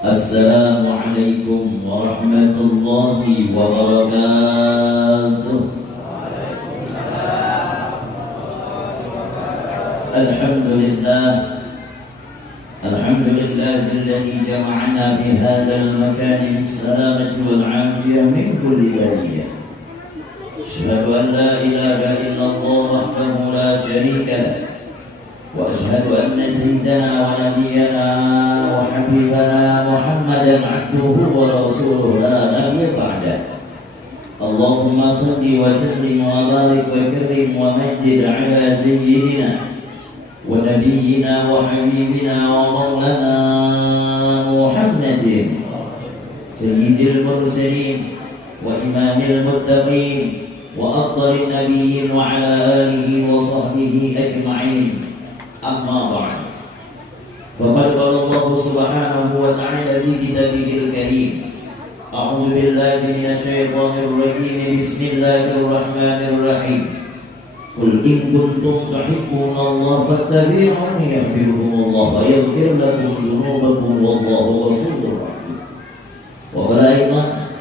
Assalamualaikum warahmatullahi wabarakatuh. Alhamdulillah alladzi jama'ana fi hadzal makan bis-salamati wal 'afiyah min kulli baliyah. Asyhadu an la ilaha illallah wahdahu la syarika lah. وأشهد أن سيدنا ونبينا وحبيبنا محمدا عبده ورسوله لا نبي بعده. اللهم صل وسلم وبارك وكرم ومجد على سيدنا ونبينا وحبيبنا ومولانا محمد سيد المرسلين وإمام المتقين وأفضل النبيين وعلى آله وصحبه أجمعين. Amma ba'd. Faqad qala Allah subhanahu wa ta'ala fi kitabihil karim. A'udzu billahi minasy syaithanir rajim. Bismillahir rahmanir rahim. Qul in kuntum tuhibbuna Allah fattabi'uni yuhibbukumullah wa yaghfir lakum dhunubakum wallahu ghafurur rahim. Wa qala aidan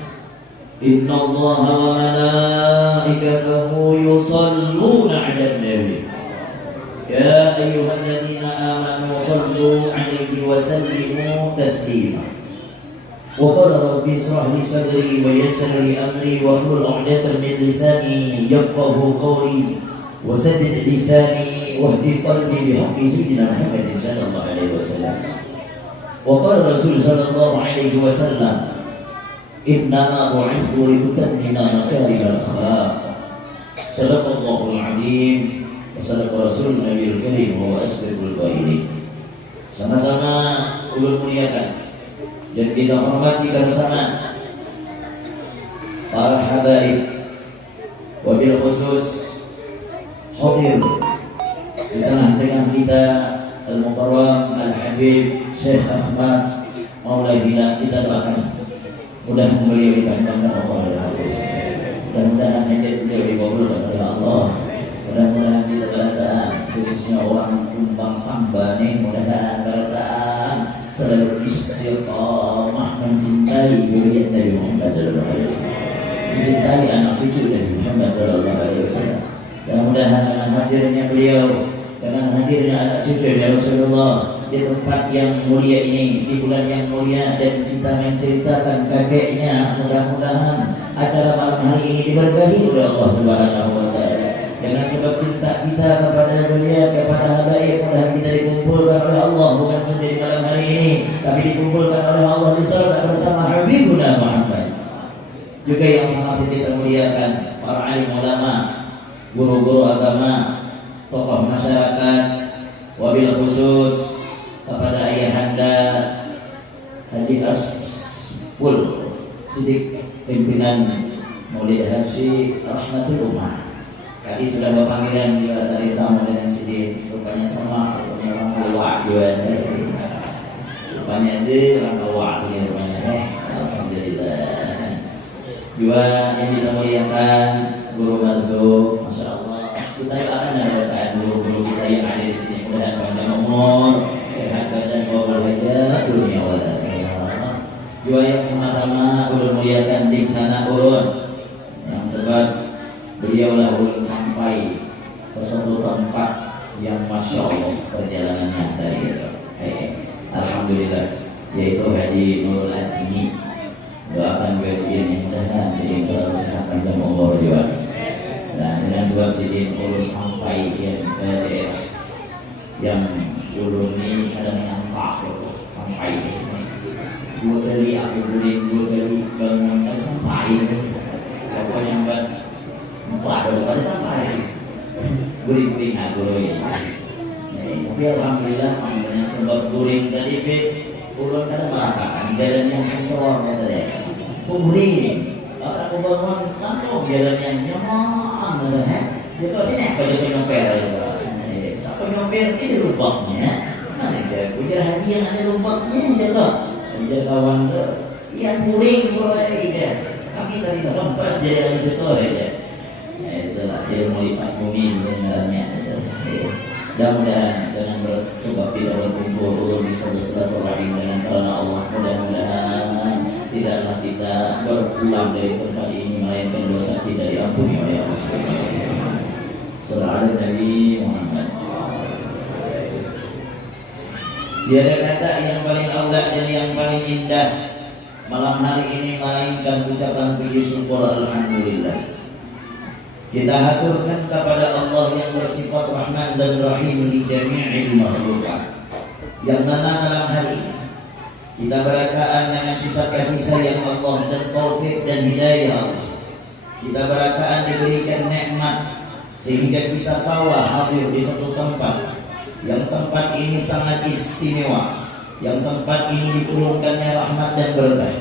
inna Allaha wa malaikatahu yusalluna 'alan nabi. Ya ayyuhalladzina amanu sallu 'alaihi wa sallimu taslima. Wa qala rabbi ishrah li sadri wa yassir li amri wa hlul 'uqdatam min lisani yafqahu qawli wa saddid lisani wahdi qalbi bihaqqi sayyidina Muhammadin sallallahu alaihi wasallam. Wa qala Rasul sallallahu alaihi wasallam innama bu'ithtu li utammima makarimal akhlaq. Sadaqallahul 'azim. Assalamualaikum warahmatullahi wabarakatuh. Wa asbirul qailin. Sama-sama ulun muliakan dan kita hormati bersama para habaib, wabil khusus hadir di tengah-tengah kita Al-Mukarram Al-Habib Syekh Ahmad Maulai Bila. Kita doakan mudah-mudahan beliau dipandangkan Allah, mudah-mudahan hajat beliau dikabulkan oleh Allah. Mudah-mudahan kita berataan, khususnya orang Kumbang Sambane, mudah-mudahan berataan selalu istiqamah mencintai beliau Nabi Muhammad SAW, mencintai anak cucu Nabi Muhammad SAW. Dan mudah-mudahan dengan hadirnya beliau, dengan hadirnya anak cucu dari Rasulullah di tempat yang mulia ini, di bulan yang mulia, dan kita menceritakan kakeknya, mudah-mudahan acara malam hari ini diberkahi oleh Allah Subhanahu wa Ta'ala. Dengan sebab cinta kita kepada dunia, kepada habaib, mudah kita dikumpulkan oleh Allah bukan sendiri malam hari ini, tapi dikumpulkan oleh Allah di surga bersama Habibuna Muhammad. Juga yang sama kita muliakan para alim ulama, guru-guru agama, tokoh masyarakat, wabil khusus kepada ayahanda Haji Asful Sidik, pimpinan Maulid Haji Rahmatul Ummah. Tadi sudah berpanggilan juga dari tamu dengan sedih, rupanya sama, rupanya orang Kalwa juga, rupanya itu orang Kalwa sih rupanya. Alhamdulillah. Juga yang kita muliakan guru masuk, masya Allah. Kita akan mendapatkan guru-guru kita yang ada di sini, mudah panjang umur, sehat badan, wabal hajat, dunia wal akhirah. Juga yang sama-sama guru muliakan di sana urun, yang sebab beliaulah ulun sampai ke suatu tempat yang masya Allah perjalanannya dari itu. Alhamdulillah, yaitu Haji Nurul Azmi. Doakan beliau sidin mudah-mudahan sidin selalu sehat panjang umur juga. Nah, dengan sebab sidin ulun sampai yang ke daerah yang ulun ini kadang nampak itu sampai ke sini. Dua kali aku bangun sampai itu. Pokoknya empat pada sampai guring-guring guring. Tapi alhamdulillah dengan sebab guring tadi ulun kan merasakan jalan yang kencor kata dia. Guring. Pas aku bangun langsung jalan yang nyaman. Dia pas sini apa jadi nyopir ya. Siapa nyopir ini lubangnya. Mana dia? Ujar haji yang ada lubangnya ya kok. Ujar kawan tu yang guring dia. Kami tadi dalam pas jalan situ ya. Itulah ilmu dipakumin benarnya. Mudah-mudahan dengan bersebab tidak berkumpul bisa bersilaturahim dengan karena Allah, mudah-mudahan tidaklah kita berpulang dari tempat ini melainkan dosa kita diampuni oleh Allah Subhanahu wa taala. Surah Nabi Muhammad. Tiada kata yang paling aula dan yang paling indah malam hari ini melainkan ucapan puji syukur alhamdulillah. Kita haturkan kepada Allah yang bersifat Rahman dan Rahim li jami'il makhlukat, yang mana malam hari ini kita berakaan dengan sifat kasih sayang Allah dan taufik dan hidayah Allah. Kita berakaan diberikan nikmat sehingga kita tahu hadir di satu tempat, yang tempat ini sangat istimewa, yang tempat ini diturunkannya rahmat dan berkah.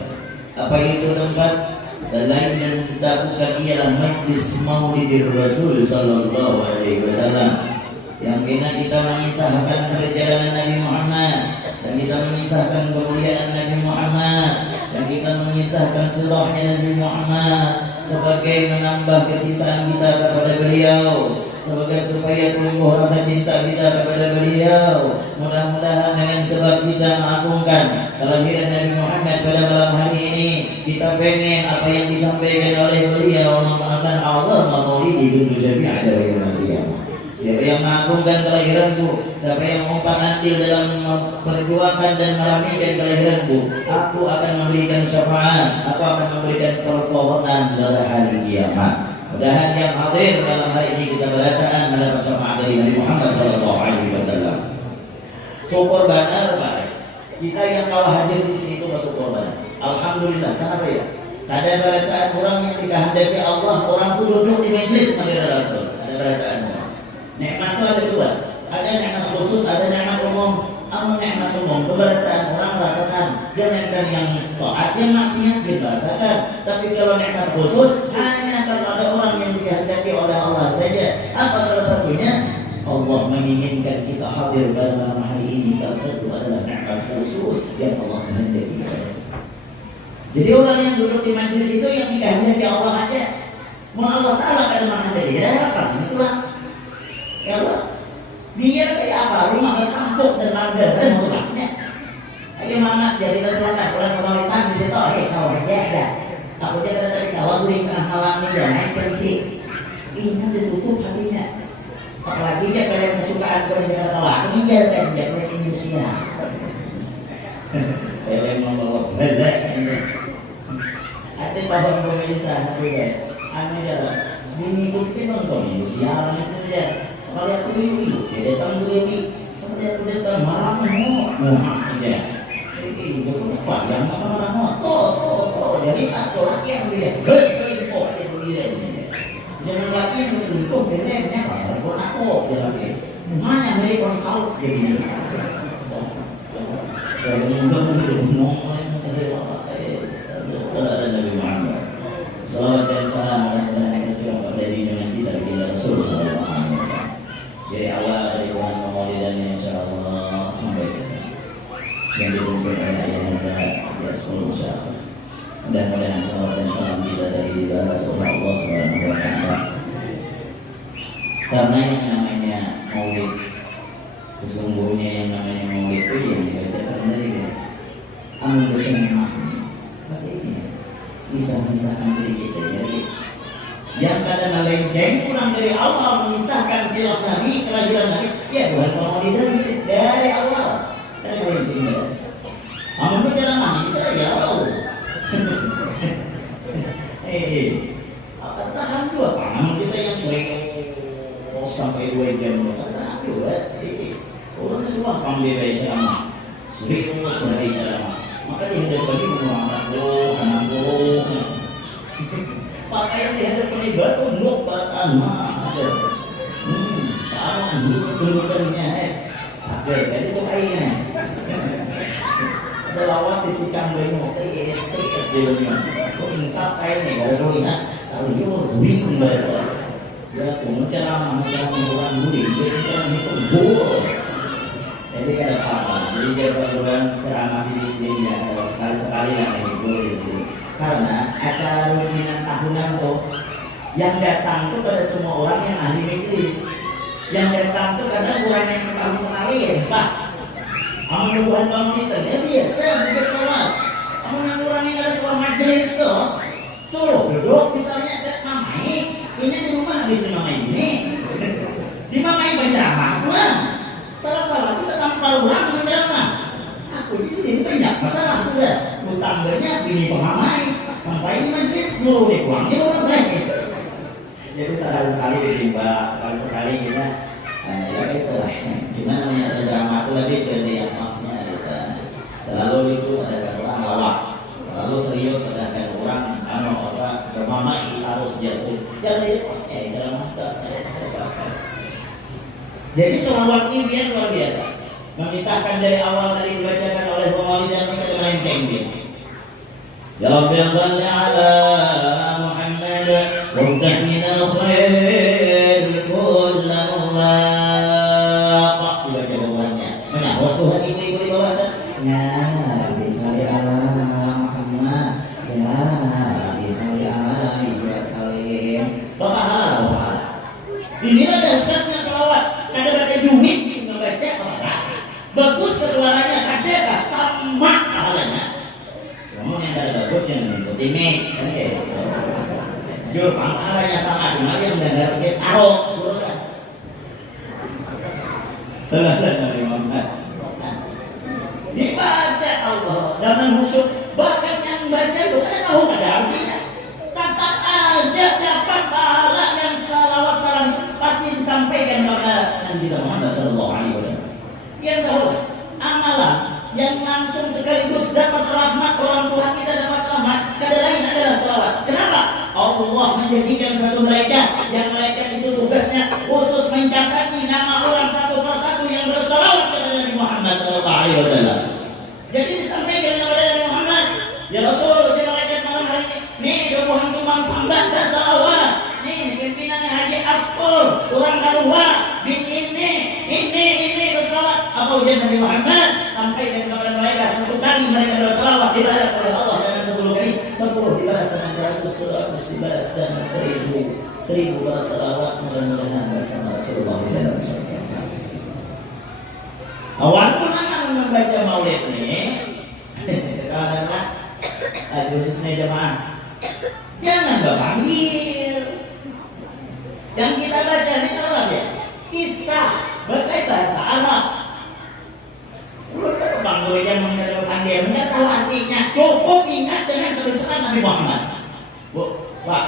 Apa itu tempat? Dan lain dan kita bukan ialah majlis Maulidir Rasul sallallahu alaihi wasallam, yang kita mengisahkan perjalanan Nabi Muhammad, dan kita mengisahkan kemuliaan Nabi Muhammad, dan kita mengisahkan sirahnya Nabi Muhammad sebagai menambah kecintaan kita kepada beliau, sebagai supaya tumbuh rasa cinta kita kepada beliau. Mudah-mudahan dengan sebab kita mengagungkan kelahiran Nabi Muhammad pada malam hari ini, kita pengen apa yang disampaikan oleh beliau mengatakan Allah maulidi dunia syafi'ah dari yaumil qiyamah. Siapa yang mengagungkan kelahiranku, siapa yang mengumpat andil dalam memperjuangkan dan meramaikan kelahiranku, aku akan memberikan syafaat, aku akan memberikan pertolongan pada hari kiamat. Mudah-mudahan yang hadir dalam hari ini kita berataan mendapat syafaat dari Nabi Muhammad SAW. Syukur benar Pak. Kita yang kalau hadir di sini itu bersyukur benar. Alhamdulillah. Kenapa ya? Ada berataan orang yang dikehendaki Allah, orang pun duduk di majlis Nabi Rasul. Ada berataan orang. Nikmat itu ada dua. Ada nikmat khusus, ada nikmat umum. Nikmat umum keberatan orang merasakan, jangankan yang taat, yang maksiat dirasakan. Tapi kalau nikmat khusus hanya kepada orang yang dikehendaki oleh Allah saja. Apa salah satunya? Allah menginginkan kita hadir pada malam hari ini. Salah satu adalah nikmat khusus yang Allah kehendaki. Jadi orang yang duduk di majlis itu yang dikehendaki Allah aja. Mau Allah Taala kada menghendaki ya, kan itulah. Ya Allah. Biar kayak apa? Rumah kesampuk dan langgar dan mulaknya. Ayo mamat jadi terlalu orang kembalikan di situ. Kau aja ada. Aku jaga dari kawal guring tengah malam ini dan naik pensi. Ini ditutup hatinya. Apalagi dia kalian kesukaan kau di Jakarta Wah. Ini jalan jalan Indonesia. Kalian membawa belak. Ada tahun pemirsa satu ya. Anu jalan. Bini bukti nonton Indonesia orang itu dia. Sekali aku dewi, dia datang dewi. Sekali aku datang malam Muhammad dia. Ini apa yang makan orang motor? Jadi tak orang yang dia berselingkuh itu dia. Jangan lagi yang berselingkuh dia pasal pun aku dia lagi. Mana mereka tahu dia ini. Kalau ngomong saudara Nabi Muhammad. Salawat dan salam kepada dengan kita bila Rasul sallallahu alaihi wasallam. Dari awal dari Tuhan Maulidnya insyaallah sampai yang diberikan oleh Ayahanda Rasul insyaallah. Mudah-mudahan salawat dan salam kita dari Rasulullah sallallahu alaihi wasallam. Karena yang namanya Maulid, sesungguhnya yang namanya Maulid itu yang dibacakan dari Amin Bacaan Mahmud. Bisa-bisahkan sedikit jadi yang kadang melenceng kurang dari awal mengisahkan silah Nabi, kelahiran Nabi, ya Tuhan Maulid dari awal dari melenceng. Amin Bacaan Mahmud bisa jauh. Tahan dua paham kita yang sering sampai 2 jam tahan dua. Orang semua pandai baca ceramah, sering baca ceramah. Maka di hadapan ini anakku. Maka yang di hadapan ini batu nuk batan ada. Sekarang dulu-dulunya sakit jadi itu kayaknya. Ada lawas di tikam banyu, STS di banyu. Kau insaf kayaknya kalau kau lihat, kalau dia bingung banget. Ya, ceramah orang mudik, dia ceramah itu bol. Jadi kan ada apa? Jadi dia perlukan ceramah di sini ya, kalau sekali-sekali lah itu di sini. Karena acara rutinan tahunan tuh yang datang tuh pada semua orang yang ahli majelis. Yang datang tuh kadang kurang yang sekali ya Pak. Amun nubuhan bangun itu ya biasa duduk kelas. Amun yang kurang yang ada sebuah majelis tuh suruh duduk misalnya cek mamai, ini di rumah habis di mamai ini. Di mamai penceramah pulang. Salah-salah bisa tanpa ulang penceramah. Aku di sini banyak masalah sudah. Utamanya ini pemamai sampai di majelis dulu deh pulangnya orang baik. Jadi sekali-sekali ditimba, sekali-sekali kita ya itulah gimana namanya drama itu lagi dari masnya gitu. Terlalu itu ada orang lawak, terlalu serius ada orang orang bermamai harus dia serius. Jadi masnya drama. Jadi selawat ini biar luar biasa. Memisahkan dari awal tadi dibacakan oleh pemauli dan mereka dengan tinggi. Ya Rabbi salli ala Muhammad wa min al-khair kull mulaq. Dibaca bawahnya. Mana Tuhan ibu-ibu di bawah kan? Ya Rabbi salli ala Muhammad. Ya Rabbi salli ala Ibrahim. Bapak halal. Inilah dasarnya selawat. Kada baca jumit membaca apa? Bagus kesuaranya, kada sama pahalanya. Kamu yang kada bagus yang mengikuti ini, kan kayak gitu. Jur pahalanya sama, cuma yang mendengar sedikit arok, bukan? Sallallahu Nabi Muhammad. Dibaca Allah dengan khusyuk, bahkan yang baca itu kada tahu kada artinya. Tetap aja dapat pahala yang salawat salam pasti disampaikan kepada Nabi Muhammad Sallallahu Alaihi Wasallam. Yang tahu amalan yang langsung sekaligus dapat rahmat orang tua kita dapat rahmat, kada lain adalah salawat. Kenapa? Allah menjadikan satu mereka yang mereka itu tugasnya khusus mencatati nama orang satu persatu yang bersalawat kepada Nabi Muhammad Sallallahu Alaihi Wasallam. Jadi disampaikan kepada Nabi Muhammad, ya Rasul, ya malaikat malam hari ini, nih Tuhan tumang sambat dan salawat. Nih pimpinan Haji Aspur, orang Kalua, bin ini bersalawat. Apa ujian Nabi Muhammad sampaikan kepada mereka 1 kali mereka bersalawat dibalas oleh Allah dengan 10 kali, 10 dibalas dengan 100 dibalas dengan 1000 bersalawat mudah-mudahan bersama Rasulullah dalam surga. Awal anak membaca maulid ini karena khususnya jemaah jangan berpanggil. Yang kita baca ini apa ya? Kisah berkait bahasa Arab. Bang Boy yang panggil enggak tahu artinya. Cukup ingat dengan kebesaran Nabi Muhammad. Bu, Pak,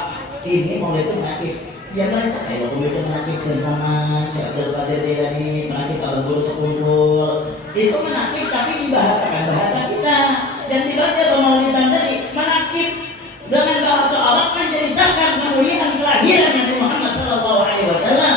ini maulid itu menakib. Ya kan itu kayak aku baca menakib sesama Syekh Abdul Qadir Jailani, menakib Abdul Guru Sekumpul. Itu menakib tapi dibahasakan bahasa kita. Dan dibaca pemaulidan tadi menakib dengan bahasa Arab menceritakan kemuliaan kelahiran Nabi Muhammad Sallallahu Alaihi Wasallam.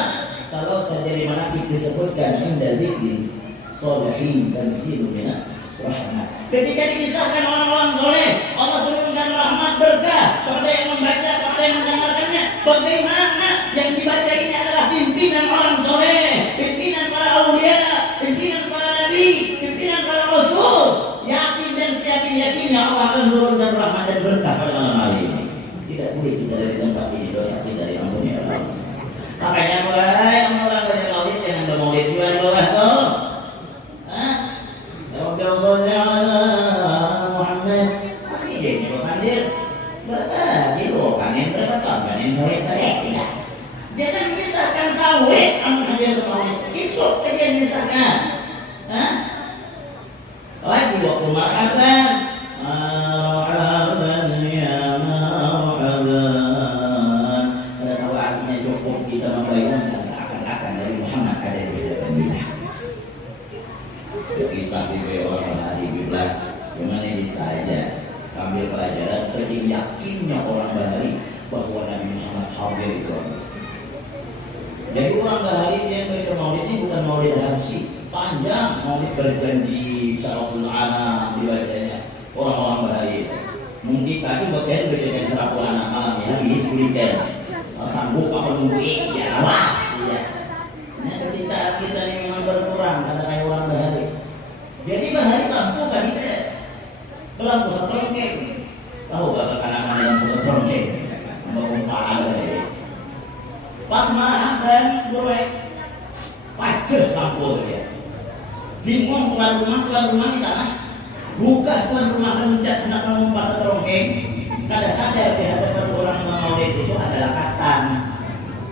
Kalau saja di menakib disebutkan inda dzikri sholihin dan silumina rahmat. Ketika dikisahkan orang-orang soleh, Allah turunkan rahmat berkah kepada yang membaca, kepada yang mendengarkannya. Bagaimana yang dibaca ini adalah pimpinan orang soleh, pimpinan para aulia, pimpinan para nabi, pimpinan para rasul. Yakin dan seyakin-yakinnya Allah akan turunkan rahmat dan berkah pada malam hari ini. Tidak boleh kita dari tempat ini dosa kita diampuni oleh Allah. Makanya mulai orang baca maulid jangan bermaulid di bawah tuh. Rasulullah ala Muhammad masih jadi berpandir berbagi panen berapa panen sawit tadi tidak. Jangan menyisahkan sawit amun hadir bermaulid. Isuk saja menyisahkan. Lagi waktu marhaban marhaban ya marhaban. Ada tahu artinya cukup kita membayangkan seakan-akan dari Muhammad ada di dalam kita. Kisah di orang hari Biblat gimana bisa aja ambil pelajaran saking yakinnya orang Bahari bahwa Nabi Muhammad hadir itu. Jadi orang Bahari dia baca maulid ini bukan maulid harsi panjang, maulid berjanji syaraful anam dibacanya orang-orang Bahari itu. Mungkin kaki bagian bacakan syaraful anam malam ya habis kulikan sanggup apa nunggu ya awas ya. Nah kecintaan kita ini memang berkurang karena kayak orang Bahari. Jadi Bahari lampu kan tidak lampu setrongkeng. Tahu gak kanan lampu setrongkeng? Membangun pahala. Pas marah dan buruk kacau lampu dia. Bingung keluar rumah di tanah. Buka tuan rumah mencet nak mempas terongkeng. Kada sadar di hadapan orang yang maulid itu ada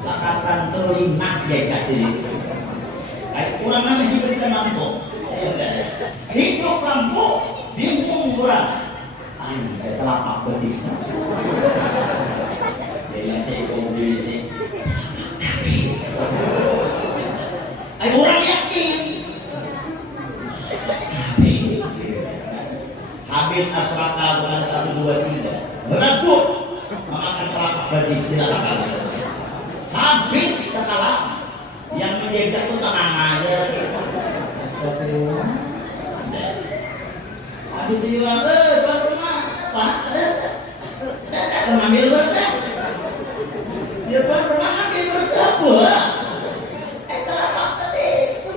lakatan terlinak dia kacil itu. Kayak orang namanya diberikan lampu. Hidup lampu, bingung kurang. Kayak telapak betis. Dia yang saya ikut sih. Ayo orang yakin. Habis asraka bukan 1, 2, 3 berebut memakan telapak betis tidak akal. Habis sekala yang menjaga itu tenang aja. Astagfirullah. Habis dijual tuan rumah Pak mengambil berkah. Dia tuan rumah ambil berkah buah. Telapak betis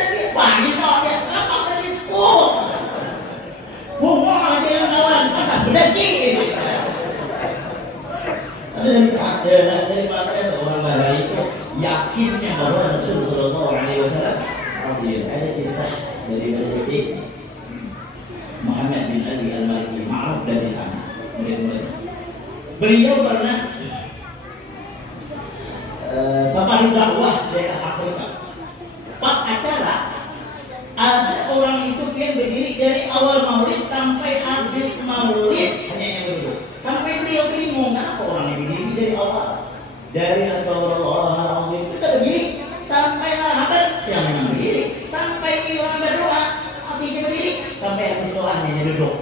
lagi pagi kok dia telapak betisku. Bunga aja yang kawan atas berdaki. Dari mana orang baik yakinnya bahwa Rasulullah Shallallahu Alaihi Wasallam ada kisah dari Syekh Muhammad bin Ali Al-Maliki ma'ruf dari sana. Beliau pernah safari dakwah dari Afrika. Pas acara ada orang itu yang berdiri dari awal maulid sampai habis maulid hanya yang berdiri. Sampai beliau bingung kenapa orang yang berdiri dari awal. Dari Astagfirullahaladzim itu udah berdiri sampai hampir yang memang berdiri sampai orang berdoa masih berdiri sampai habis doanya duduk.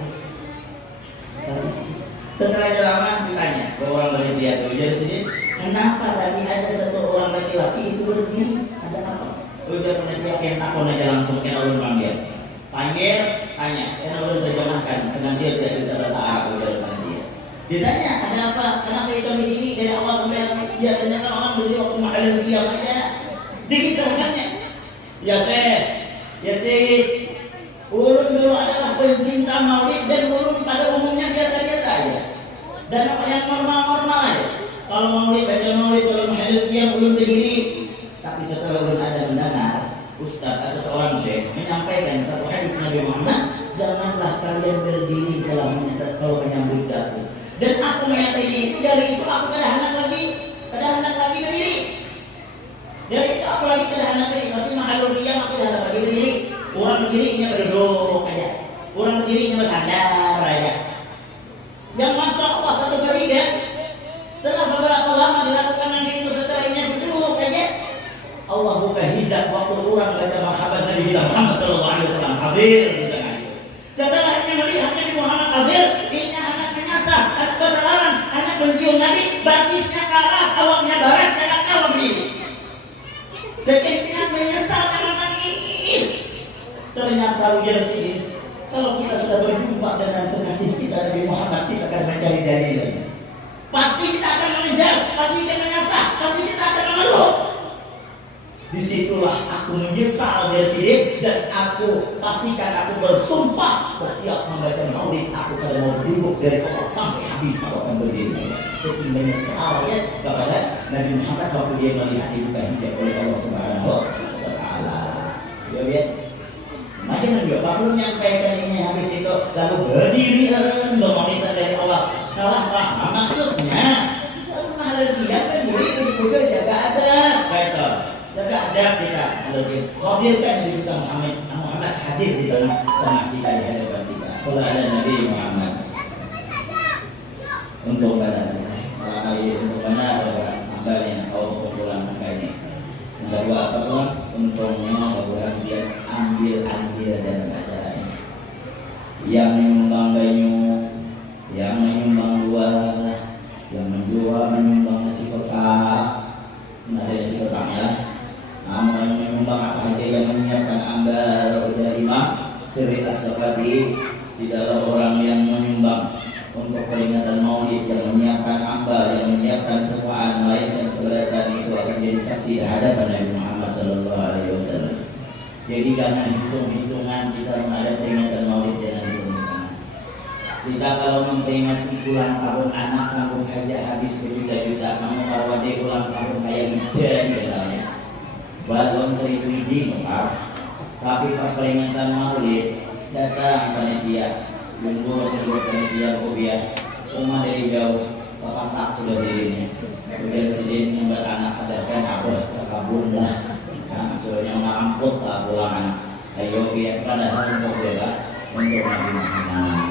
Setelah lama ditanya ke orang panitia itu dari sini, kenapa tadi ada satu orang laki-laki itu berdiri? Ada apa? Udah panitia yang takut aja langsung kena ulun panggil, tanya, kena ulun terjemahkan karena dia tidak bisa bahasa Arab. Udah panitia ditanya ada apa? Kenapa itu berdiri dari awal sampai habis? Biasanya kan orang berdiri waktu mahal diam aja. Dikisahkannya, ya Syekh, ulun dulu adalah pencinta maulid dan ulun pada umumnya biasa-biasa aja. Dan apa yang normal-normal aja. Kalau maulid, baca maulid, kalau mahal diam ulun berdiri. Tapi setelah ulun ada mendengar Ustaz atau seorang syekh menyampaikan satu hadis Nabi Muhammad, janganlah kalian berdiri kalau menyambut datu. Dan aku menyatakan itu, dari itu aku kada hendak lagi berdiri. Dari itu aku lagi kada hendak berdiri. Berarti mahal diam aku kada hendak lagi berdiri. Orang berdirinya berduduk aja. Orang berdirinya bersandar aja. Yang masya Allah satu kali ya. Setelah beberapa lama dilakukan nanti itu setelah ini duduk aja. Allah buka hijab waktu orang baca marhaban Nabi Muhammad sallallahu alaihi wasallam hadir di tengah itu. Setelah ini melihat Nabi Muhammad hadir, ini anak menyasar, anak kesalahan, anak mencium Nabi, batisnya keras, awaknya barat, anak kau berdiri. Sekian menyesal karena nangis. Ternyata ujian sini, kalau kita sudah berjumpa dengan kekasih kita Nabi Muhammad, kita akan mencari dalil. Pasti kita akan mengejar, pasti kita menyasar, pasti kita akan mengeluh. Disitulah aku menyesal dari sini dan aku pastikan aku bersumpah setiap membaca maulid aku akan mau duduk dari awal sampai habis aku akan berdiri. Saking menyesalnya kepada Nabi Muhammad waktu dia melihat dibuka hijab oleh Allah Subhanahu wa Ta'ala. Ya lihat, macam juga baru menyampaikan ini habis itu lalu berdiri maulid dari awal. Salah paham maksudnya. Lalu mahal dia kan berdiri jaga adab kata. Jaga adab kita, hadirkan diri kita Muhammad hadir di tengah kita di hadapan kita. Sallallahu Nabi Muhammad. Untuk pada untuk mana orang sabar yang tahu kumpulan mereka ini. Tidak buat apa pun untungnya orang dia ambil dan acara ini. Yang menyumbang banyu, yang menyumbang buah, yang menyumbang nasi kotak, ada nasi kotaknya lah. Namun yang menyumbang apa saja yang menyiapkan ambar dari Imam Sri As-Safadi, tidaklah orang yang menyumbang untuk peringatan maulid, yang menyiapkan ambar, yang menyiapkan semua melainkan sebelatan itu akan jadi saksi di hadapan Nabi Muhammad Sallallahu Alaihi Wasallam. Jadi jangan hitung-hitungan kita menghadap peringatan maulid, jangan hitung-hitungan. Kita kalau memperingati ulang tahun anak sanggup saja habis berjuta-juta, namun kalau ada ulang tahun kayak ija misalnya, balon 1000 biji Pak. Tapi pas peringatan Maulid datang panitia, jumbo panitia kopiah, rumah dari jauh, tak sudah sidinnya. Kemudian sidin membuat anak adakan apa, kabur lah. Nah, suruhnya amput tak pulangan. Ayo biar padahal untuk siapa? Untuk Nabi Muhammad.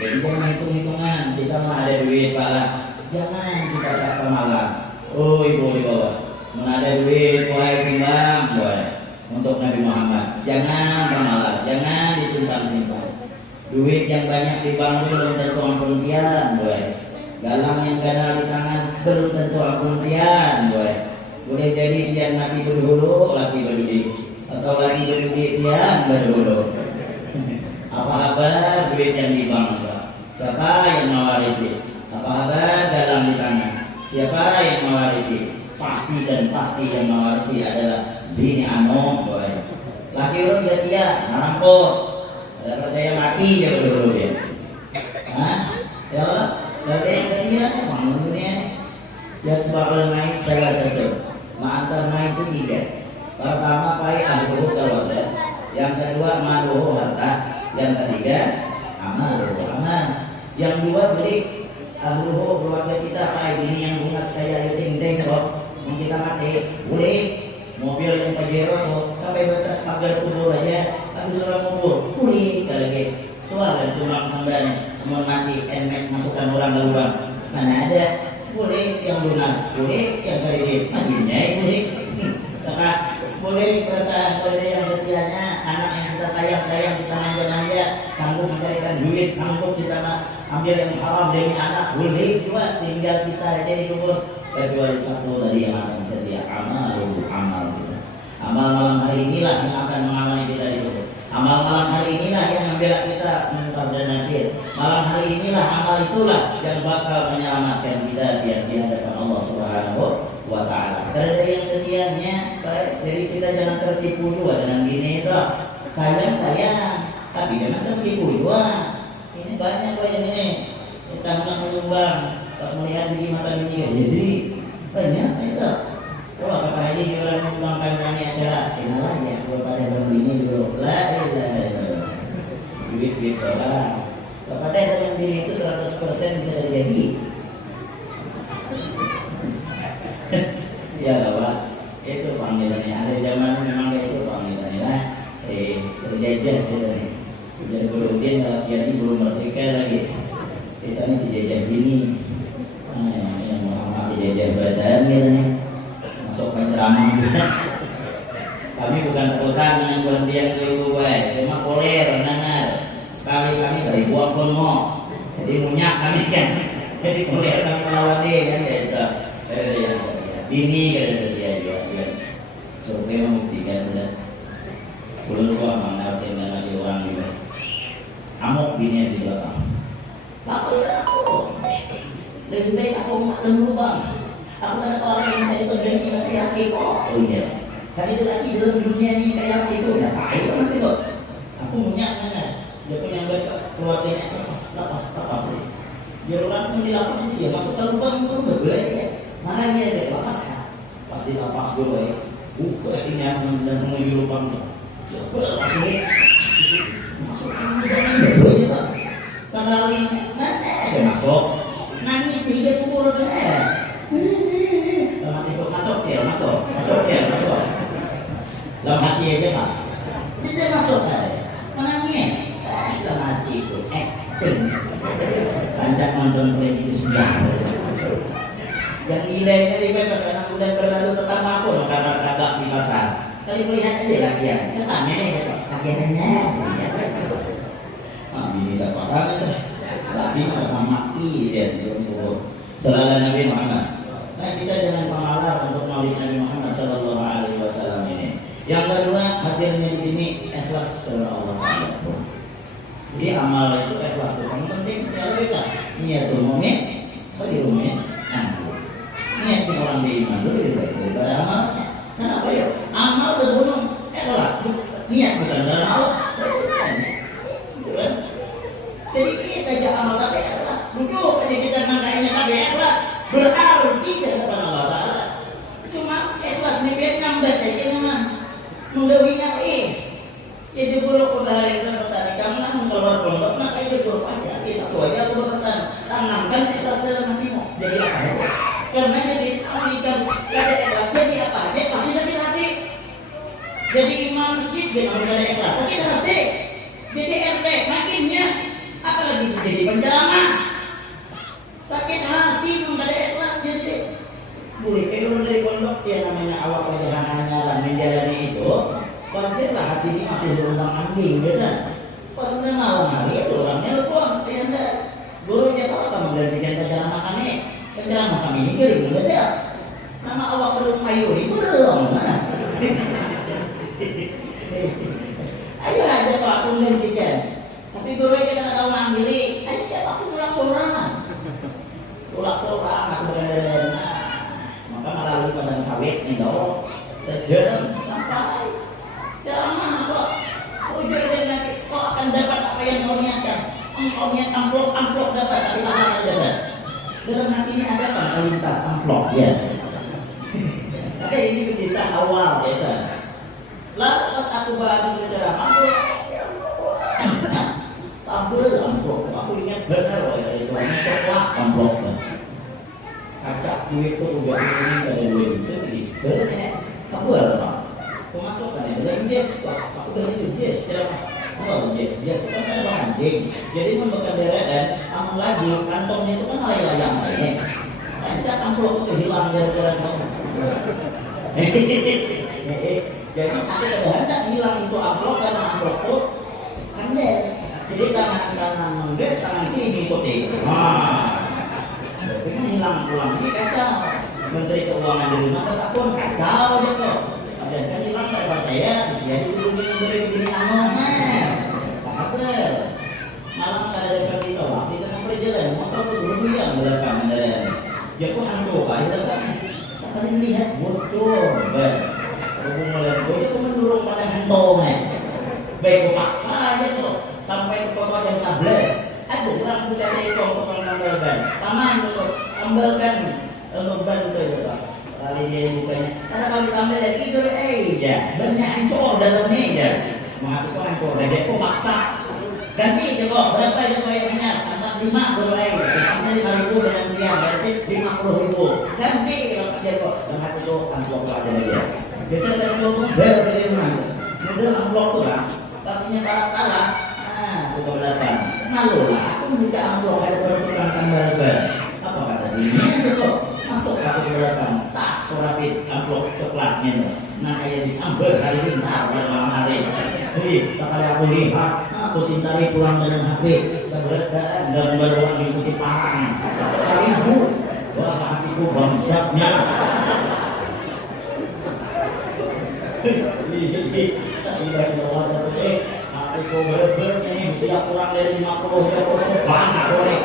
Jadi jangan hitung-hitungan, kita mah ada duit Pak lah. Jangan kita tak pemalas. Oh ibu di bawah, mana ada duit, wahai simbang, wahai. Untuk Nabi Muhammad, jangan pemalas, jangan disimpan-simpan. Duit yang banyak di bank belum tentu ampunian, boy. Galang yang ganal di tangan belum tentu ampunian, boy. Boleh jadi dia mati berdulu, laki berdudi, atau laki berdudi dia berdulu. Apa kabar duit yang di bank? Siapa yang mewarisi? Apa kabar galang di tangan? Siapa yang mewarisi? Pasti dan pasti yang mewarisi adalah bini Anom, boy. Laki orang setia, ngarampok. Ada percaya mati ya dulu dia. Hah? Ya Allah, dari yang setia, bangun dunia. Yang sebab naik saya satu. Ma'antar naik itu 3. Pertama pai ahluhu keluarga. Yang kedua maluhu harta. Yang ketiga amaluhu aman. Yang dua beli ahluhu keluarga kita pai bini yang bunga kayak ding-ding kok. Kita mati, boleh mobil yang Pajero tuh sampai batas pagar kubur aja, tapi sudah kubur, boleh lagi. Soal cuma sampai mau mati, emek masukkan orang ke lubang, mana ada? Boleh yang lunas, boleh yang kredit, majinya boleh. Kakak boleh kata boleh yang setianya, anak yang kita sayang kita manja-manja, sanggup mencarikan duit, sanggup kita ambil yang haram demi anak, boleh juga tinggal kita aja di kubur. Kecuali satu tadi yang akan setia amal kita. Amal malam hari inilah yang akan mengamali kita itu. Amal malam hari inilah yang membela kita mengungkap dan nakir. Malam hari inilah amal itulah yang bakal menyelamatkan kita biar di hadapan Allah Subhanahu wa Ta'ala. Karena yang setianya, jadi kita jangan tertipu juga dengan gini itu. Sayang, tapi jangan tertipu juga. Ini banyak ini. Kita menyumbang. Pas melihat biji mata biji jadi banyak itu. Wah apa ini orang menyumbangkan kami acara kenalan ya kepada ini dulu. La ilaha illallah. Duit saudara. Kepada yang diri itu 100% bisa terjadi. Ya Pak, itu panggilannya. Ada zaman memang itu panggilannya lah. Terjajah kita nih. Jadi belum dia laki-laki belum merdeka lagi. Kita ini dijajah bini. Yang Muhammad dijajah badan gitu nih. Masuk penceramah juga. Kami bukan terutang dengan bulan-bulan ke ibu baik, cuma koler, nangar. Sekali kami 1000 pun mau. Jadi munyak kami kan. Jadi koler kami melawan dia kan gitu. Ada yang setia. Bini kada setia juga. Survei membuktikan sudah. Belum gua menghargai lagi orang juga. Amuk bini di belakang. Lapor aku. Lebih baik aku makan dulu bang. Aku ada orang yang tadi berjanji kayak itu. Oh iya. Tadi lagi dalam dunia ini kayak itu. Ya baik nanti kok. Aku punya mana? Dia punya keluarganya lepas. Dia orang pun di lapas sih. Masuk ke lubang itu berbeda ya. Makanya dia lapas kan. Pas di lapas dulu ya. Ini yang menuju lubang. Ya berarti masuk ke lubang ya bang. Sekali mana ada masuk. Nangis di kubur kan dalam hati masuk. Dalam hati aja Pak. Dia masuk saya. Menangis. Dalam hati itu acting. Lanjut nonton televisi sedang. Yang gilanya pas anak bulan berlalu tetap aku karena tabak di pasar. Kali melihat aja latihan. Cepatnya gitu. Latihannya. Ini siapa kan itu? Lagi sama dia untuk selala Nabi Muhammad. Nah kita jangan pengalar untuk maulid Nabi Muhammad Sallallahu Alaihi Wasallam ini. Yang kedua hadirnya di sini ikhlas karena Allah. Jadi amal itu ikhlas itu yang penting. Ya beda. Niatul mu'min, khairul mu'min. Niat orang beriman itu lebih baik daripada amalnya. Kenapa ya? Amal sebelum ikhlas. Niat bukan dalam Allah. Sedikit aja amal tapi ikhlas. Duduk aja kita makanya tapi ikhlas. Berarti tidak kepada Allah Ta'ala. Cuma ikhlas nih biar nyambat aja teh makinnya apalagi jadi penceramah. Sakit hati pun kada ikhlasnya sih. Boleh kalau dari pondok ya namanya awak lagi hanya menjalani itu, wajarlah hati ini masih berulang ambing, ya kan? Pas udah malam hari itu orang nelpon, ya enggak. Gurunya tahu kamu menggantikan penceramah kami ini kering beda. Nama awak belum Mayuri belum mana? Ayo aja Pak aku menggantikan. Tapi gurunya kita tahu mengambil, ayo kita aku tulak sorangan. Tulak sorangan aku berada maka melalui padang sawit nih dong sejam sampai ceramah kok kok akan dapat apa yang kau niatkan. Kau niat amplop dapat tapi tak ada. Dalam hati ini ada apa? Lintas amplop ya. Tapi ini bisa awal ya kan. Lalu pas aku berhabis berceramah aku amplop. Aku ingat benar ya itu coklat amplop. Kakak duit itu udah ini ada duit itu gitu kamu apa? Pemasukan ya dari Jess, aku dari Jess ya. Oh Jess kan ada anjing. Jadi membuka dan amun lagi kantongnya itu kan layang ya. Kancak amplop itu hilang gara-gara kamu. Jadi ada hendak hilang itu amplop karena amplop itu kandel. Jadi tangan kanan mengges, tangan kiri mengikuti. Ini hilang pulang ini kacau. Menteri Keuangan di rumah tetap pun kacau aja kok. Ada kan hilang tak percaya, disiasi dulu memberi begini anomal. Kabar. Malam tak ada depan kita, waktu kita mau berjalan, motor tuh dulu yang belakang ada. Dia pun hantu kayu datang. Sekali melihat bodoh, baik. Kalau melihat bodoh, itu mendorong pada hantu baik, paksa aja tuh sampai ke kota jam 11. Aduh, orang buka seikong tukang tambal ban. Paman dulu, tambelkan ban itu ya Pak. Sekali dia bukanya. Karena kalau ditambal lagi tidur, ya, bannya hancur dalamnya ya. Mengaku hancur, jadi aku maksa. Ganti aja kok, berapa aja kok yang banyak? 45 berapa? Misalnya 5.000 dengan dia, berarti 50.000. Ganti kalau aja kok. Dan hati itu amplop aja dia. Biasanya dari kelompok bel dari rumah. Model amplop tuh kan, pastinya kalah. Buka belakang, malu lah. Aku buka amplop ada tukang tambal ban. Apa kata dia? Kok masuk aku ke belakang, tak korapit amplop coklatnya. Nah kayak disambel hari ini, malam hari. Hei, sekali aku lihat, aku sintari pulang dengan HP. Seberadaan gambar orang mengikuti parang. 1.000, wah hatiku bangsatnya. Aku bener-bener ini bisa kurang dari 50 ya bos banyak boleh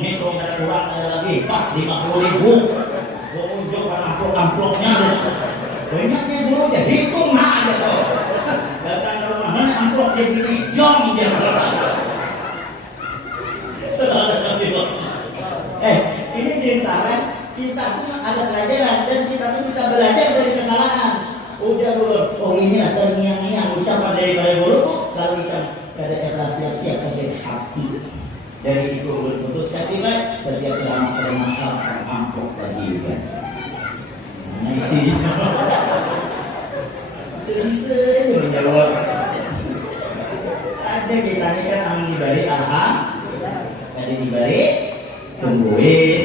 hitung ada kurang ada lagi pas 50.000 unjuk amplopnya banyaknya dulu ya hitung mah aja kok datang ke rumah mana amplop dia begini jom dia selalu ini kisah ada pelajaran dan kita tuh bisa belajar dari kesalahan. Udah dulu, oh ini ada niang-niang ucapan dari guru. Kalau ikan kada ikhlas siap-siap sampai hati. Dari itu berputus kaki baik, setiap ceramah pada mangkal amplop lagi kan. Nah isi, sering menjawab. Ada kita ini kan amin dibari alham, ada dibari tungguin.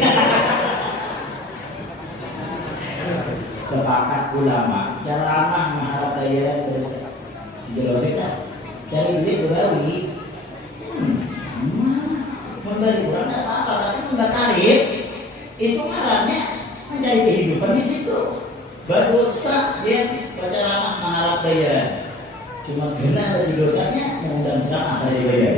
Sepakat ulama ceramah mengharap bayaran terus jawabnya dari duit begawi memberi kurang apa tapi membatari itu ngarannya mencari kehidupan di situ berdosa dia berceramah mengharap bayaran cuma kena dari dosanya mengundang ceramah dari bayar.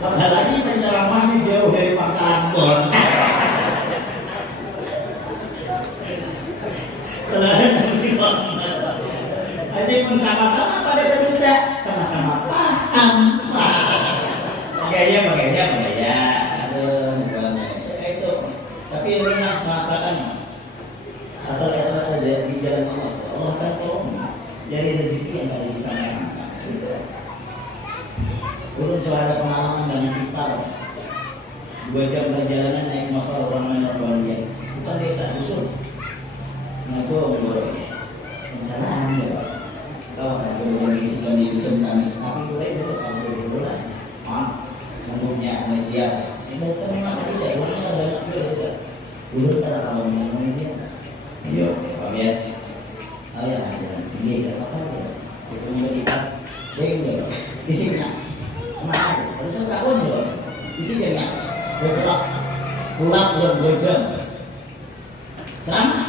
Apalagi penceramah ini jauh dari pangkalan bon. Selain jadi pun sama-sama pada manusia sama-sama paham. Gaya. Aduh, itu. Tapi rumah masakan asal ikhlas saja di jalan Allah. Allah kan tolong dari rezeki yang ada di sana-sana. Urun selada pengalaman dengan kita 2 jam perjalanan naik motor orang menor dia bukan desa dusun nah itu menurutnya Masalah ya Pak. Kau ada yang diisikan di dusun kami, tapi boleh itu kalau dulu lah. Sambungnya media. Dan saya memang tidak, orangnya banyak juga sudah. Dulu pada kalau minum media. Ayo, Pak Biar. Ayah, ini apa ya? Itu kita, dia isinya. Mana? Terus tahun juga. Isinya, dia celak. Pulang 2 jam. Kenapa?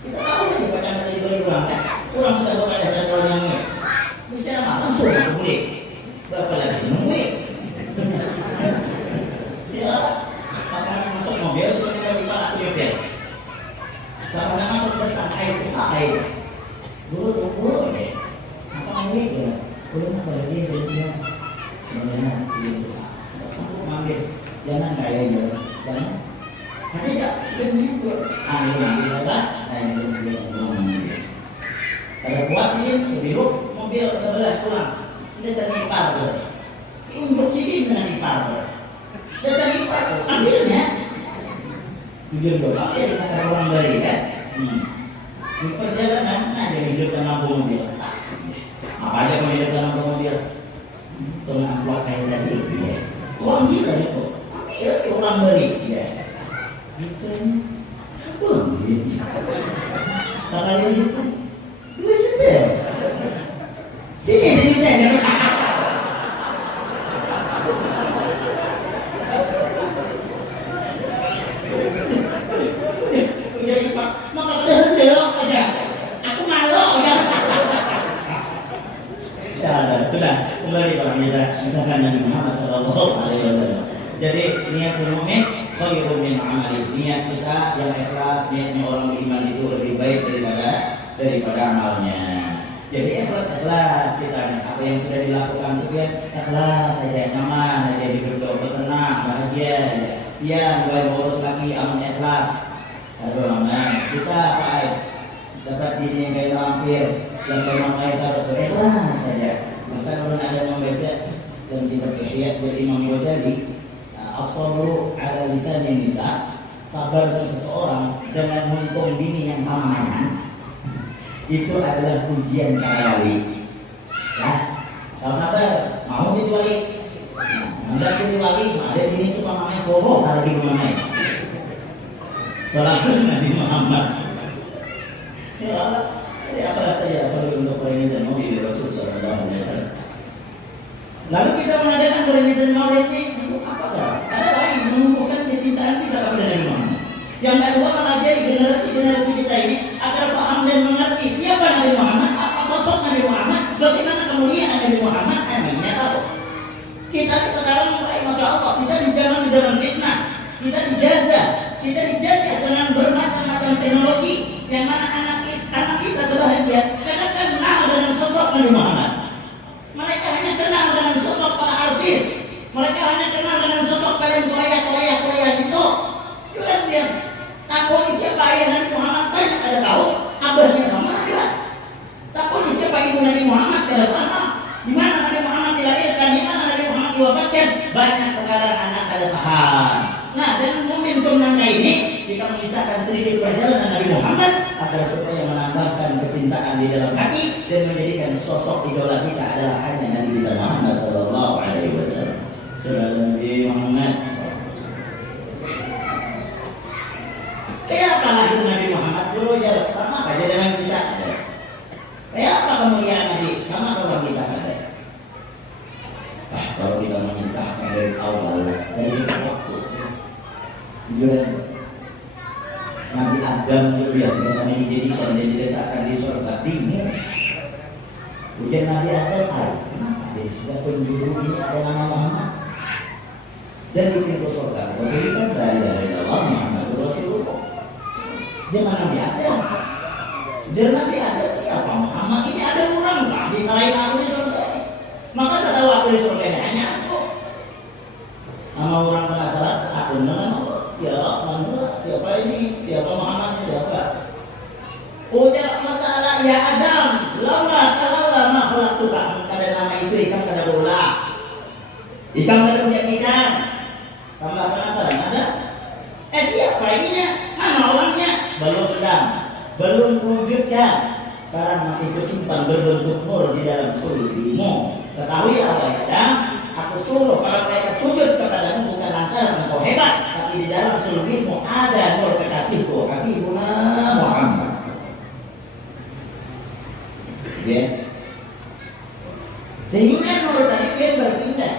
Kita tahu saja bacaan dari beli orang kan? Orang sudah berada dari orang yang ini. Bisa langsung beli. Berapa lagi nunggu? Ya, pasangan masuk mobil itu kita dipakai mobil. Sama masuk ke air kita air. Dulu tunggu deh. Apa lagi ya? Belum apa lagi dia. Jangan sih. Sanggup ngambil. Jangan kayak gitu. Jangan. Ada ya, sudah menyebut ini apa? Nah ini dia ngomong. Ada puas ini, biru mobil sebelah pulang. Dia tadi ipar tuh. Untuk sini dengan ipar tuh. Dia tadi ipar tuh, ambilnya. Jujur dong, ambil kata orang dari kan. Di perjalanan ada hidupkan lampu mobil. Apa aja kalau hidupkan lampu mobil? Tengah buat kayak tadi, ya. Kau ambil dari itu, ambil orang beri, ya. Bukan, duit. Sekali itu, duit itu. Sini jangan. Jadi Pak, maka kehendok aja. Aku malu ya. Ya, sudah kembali Pak kita misalkan Nabi Muhammad SAW. Jadi niat mukmin khairun min amali. Niat kita yang ikhlas, niatnya orang beriman itu lebih baik daripada amalnya. Jadi ikhlas kita apa yang sudah dilakukan itu biar ikhlas saja, nyaman aja hidup tenang, bahagia. Ya, mulai ngurus lagi aman ikhlas. Aduh aman. Kita apa? Dapat dini yang kayak lampir, yang memang harus berikhlas saja. Bahkan orang ada yang membaca dan kita Ihya dari Imam Ghazali. As-sabru ala lisanin nisa, sabar dari seseorang dengan muntung bini yang tamanan itu adalah ujian para wali. Ya, sabar, mau jadi wali. Anda jadi wali, ada bini itu pamannya soro kalau di rumahnya. Salam Nabi Muhammad. Ya Allah, ini apa saja perlu untuk peringatan maulid Rasul Sallallahu Alaihi Wasallam. Lalu kita mengadakan peringatan maulid ini untuk apa? Ada lain menumbuhkan kecintaan kita kepada Nabi Muhammad. Yang kedua mengajari generasi kita ini agar paham dan mengerti siapa Nabi Muhammad, apa sosok Nabi Muhammad, bagaimana kemuliaan Nabi Muhammad. Namanya tahu. Kita ini sekarang mulai Masya Allah, kita di zaman fitnah, kita dijajah dengan bermacam-macam teknologi yang mana anak kita sebahagia karena kenal dengan sosok Nabi Muhammad. Mereka hanya kenal dengan sosok para artis. Mereka hanya kenal dengan sosok kalian Korea gitu. Jualan dia. Takut siapa ayah Nabi Muhammad banyak ada tahu. Abahnya sama tidak. Takut siapa ibu Nabi Muhammad tidak paham. Di mana Nabi Muhammad dilahirkan, di mana Nabi Muhammad diwafatkan. Banyak sekarang anak ada paham. Nah, dengan momentum nangka ini kita mengisahkan sedikit perjalanan Nabi Muhammad agar supaya menambahkan kecintaan di dalam hati dan menjadikan sosok idola kita adalah hanya Nabi kita Muhammad Sallallahu Alaihi Wasallam. Saudara Nabi Muhammad. Kayak apa lahir Nabi Muhammad dulu ya sama aja dengan kita. Kayak apa kemuliaan Nabi sama kalau kita ada. Kalau kita mengisahkan dari awal dari waktu. Nabi Adam itu yang dijadikan dan diletakkan di surga timur. Ujian Nabi Adam kenapa dia sudah penjuru ini ada nama Muhammad dan di pintu surga tulisan dari Allah Muhammad Rasulullah. Dia mana Nabi Adam? Dia Nabi Adam siapa Muhammad ini ada orang di selain aku di surga ini. Maka setelah aku di surga ini hanya aku. Nama orang penasaran aku nama Allah. Ya Allah, siapa ini? Siapa Muhammad ini? Siapa? Ujar Allah Ta'ala, ya Adam, laula ma khalaqtuka. Kada nama itu ikan kada bola. Ikan kada punya ikan. Tambah penasaran ada? Siapa ininya? Mana orangnya? Belum pedang, belum wujudkan. Sekarang masih bersimpan berbentuk nur di dalam sulbimu. Ketahuilah wahai Adam, aku suruh para malaikat sujud kepadamu bukan lantaran engkau hebat, tapi di dalam sulbimu ada nur kekasihku Habibuna Muhammad. Ya. Sehingga nur tadi dia berpindah.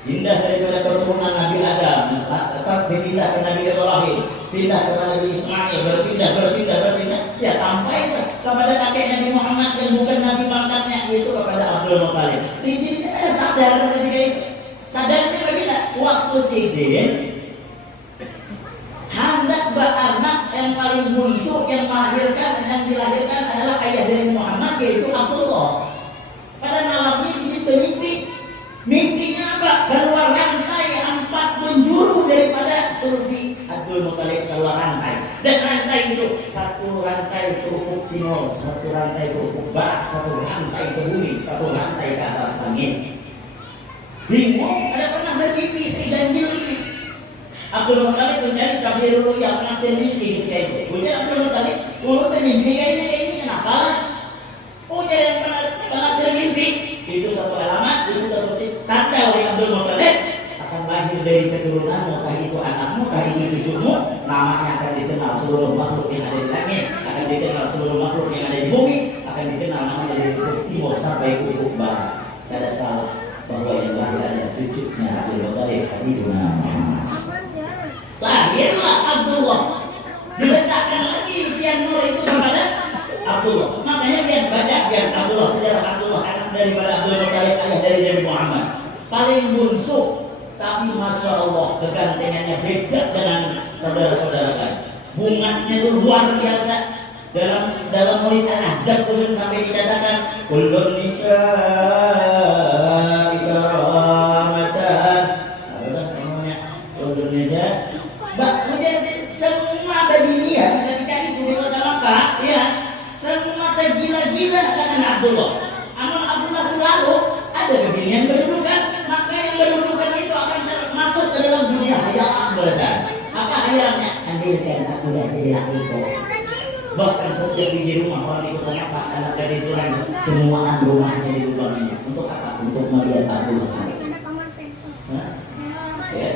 Pindah daripada keturunan Nabi Adam, berpindah ke Nabi Ibrahim, pindah ke Nabi Ismail, berpindah, ya sampai kepada kakek Nabi Muhammad yang bukan Nabi pangkatnya, yaitu kepada Abdul Muthalib. Sidin sadar ketika itu, sadarnya bagaimana? Waktu Sidin hendak beranak yang paling bungsu yang dilahirkan adalah ayah dari Muhammad, yaitu Abdullah. Pada malamnya Sidin bermimpi. Mimpinya apa? Keluar rantai 4 penjuru daripada sulbi Abdul Muthalib, keluar rantai. Dan rantai itu satu rantai ke ufuk timur, satu rantai ke ufuk barat, satu rantai ke bumi, satu rantai ke atas langit. Bingung, ada pernah bermimpi seganjil ini. Abdul Muthalib mencari tabir dulu yang penafsir mimpi ketika itu. Kemudian Abdul Muthalib mulutnya mimpi kayak ini kenapa? Oh, jadi yang penafsir mimpi itu satu alamat, itu sudah tanda oleh Abdul Muthalib akan lahir dari keturunanmu, entah itu anakmu, entah itu cucumu, namanya akan dikenal seluruh makhluk yang ada di langit, akan dikenal seluruh makhluk yang ada di bumi, akan dikenal namanya dari ufuk timur sampai ke ufuk barat. Tidak ada salah bahwa yang lahir adalah cucunya Abdul Muthalib, Habibuna Muhammad. Lahirlah Abdullah, diletakkan lagi biar nur itu kepada Abdullah. Makanya biar Abdullah, sejarah Abdullah anak daripada Abdul Muthalib, ayah dari Nabi Muhammad, paling bungsu, tapi masya Allah kegantengannya beda dengan saudara-saudara lain. Bungasnya itu luar biasa. Dalam Maulid Al-Ahzab sampai dikatakan kullun nisa'i karamatan. Apa namanya? Kullun nisa'i. Kemudian semua babinia ketika itu di kota Makkah, ya, semua tergila-gila karena Abdullah. Amal Abdullah itu lalu ada kebinian berdudukan, maka yang berdudukan itu akan masuk ke dalam dunia hayal berdan. Apa hayalnya? Andilkan Abdullah jadi lakuku. Bahkan setiap di rumah orang di kota Makkah, anak gadis orang semua rumahnya di lubangnya. Untuk apa? Untuk melihat Abdullah. Ya.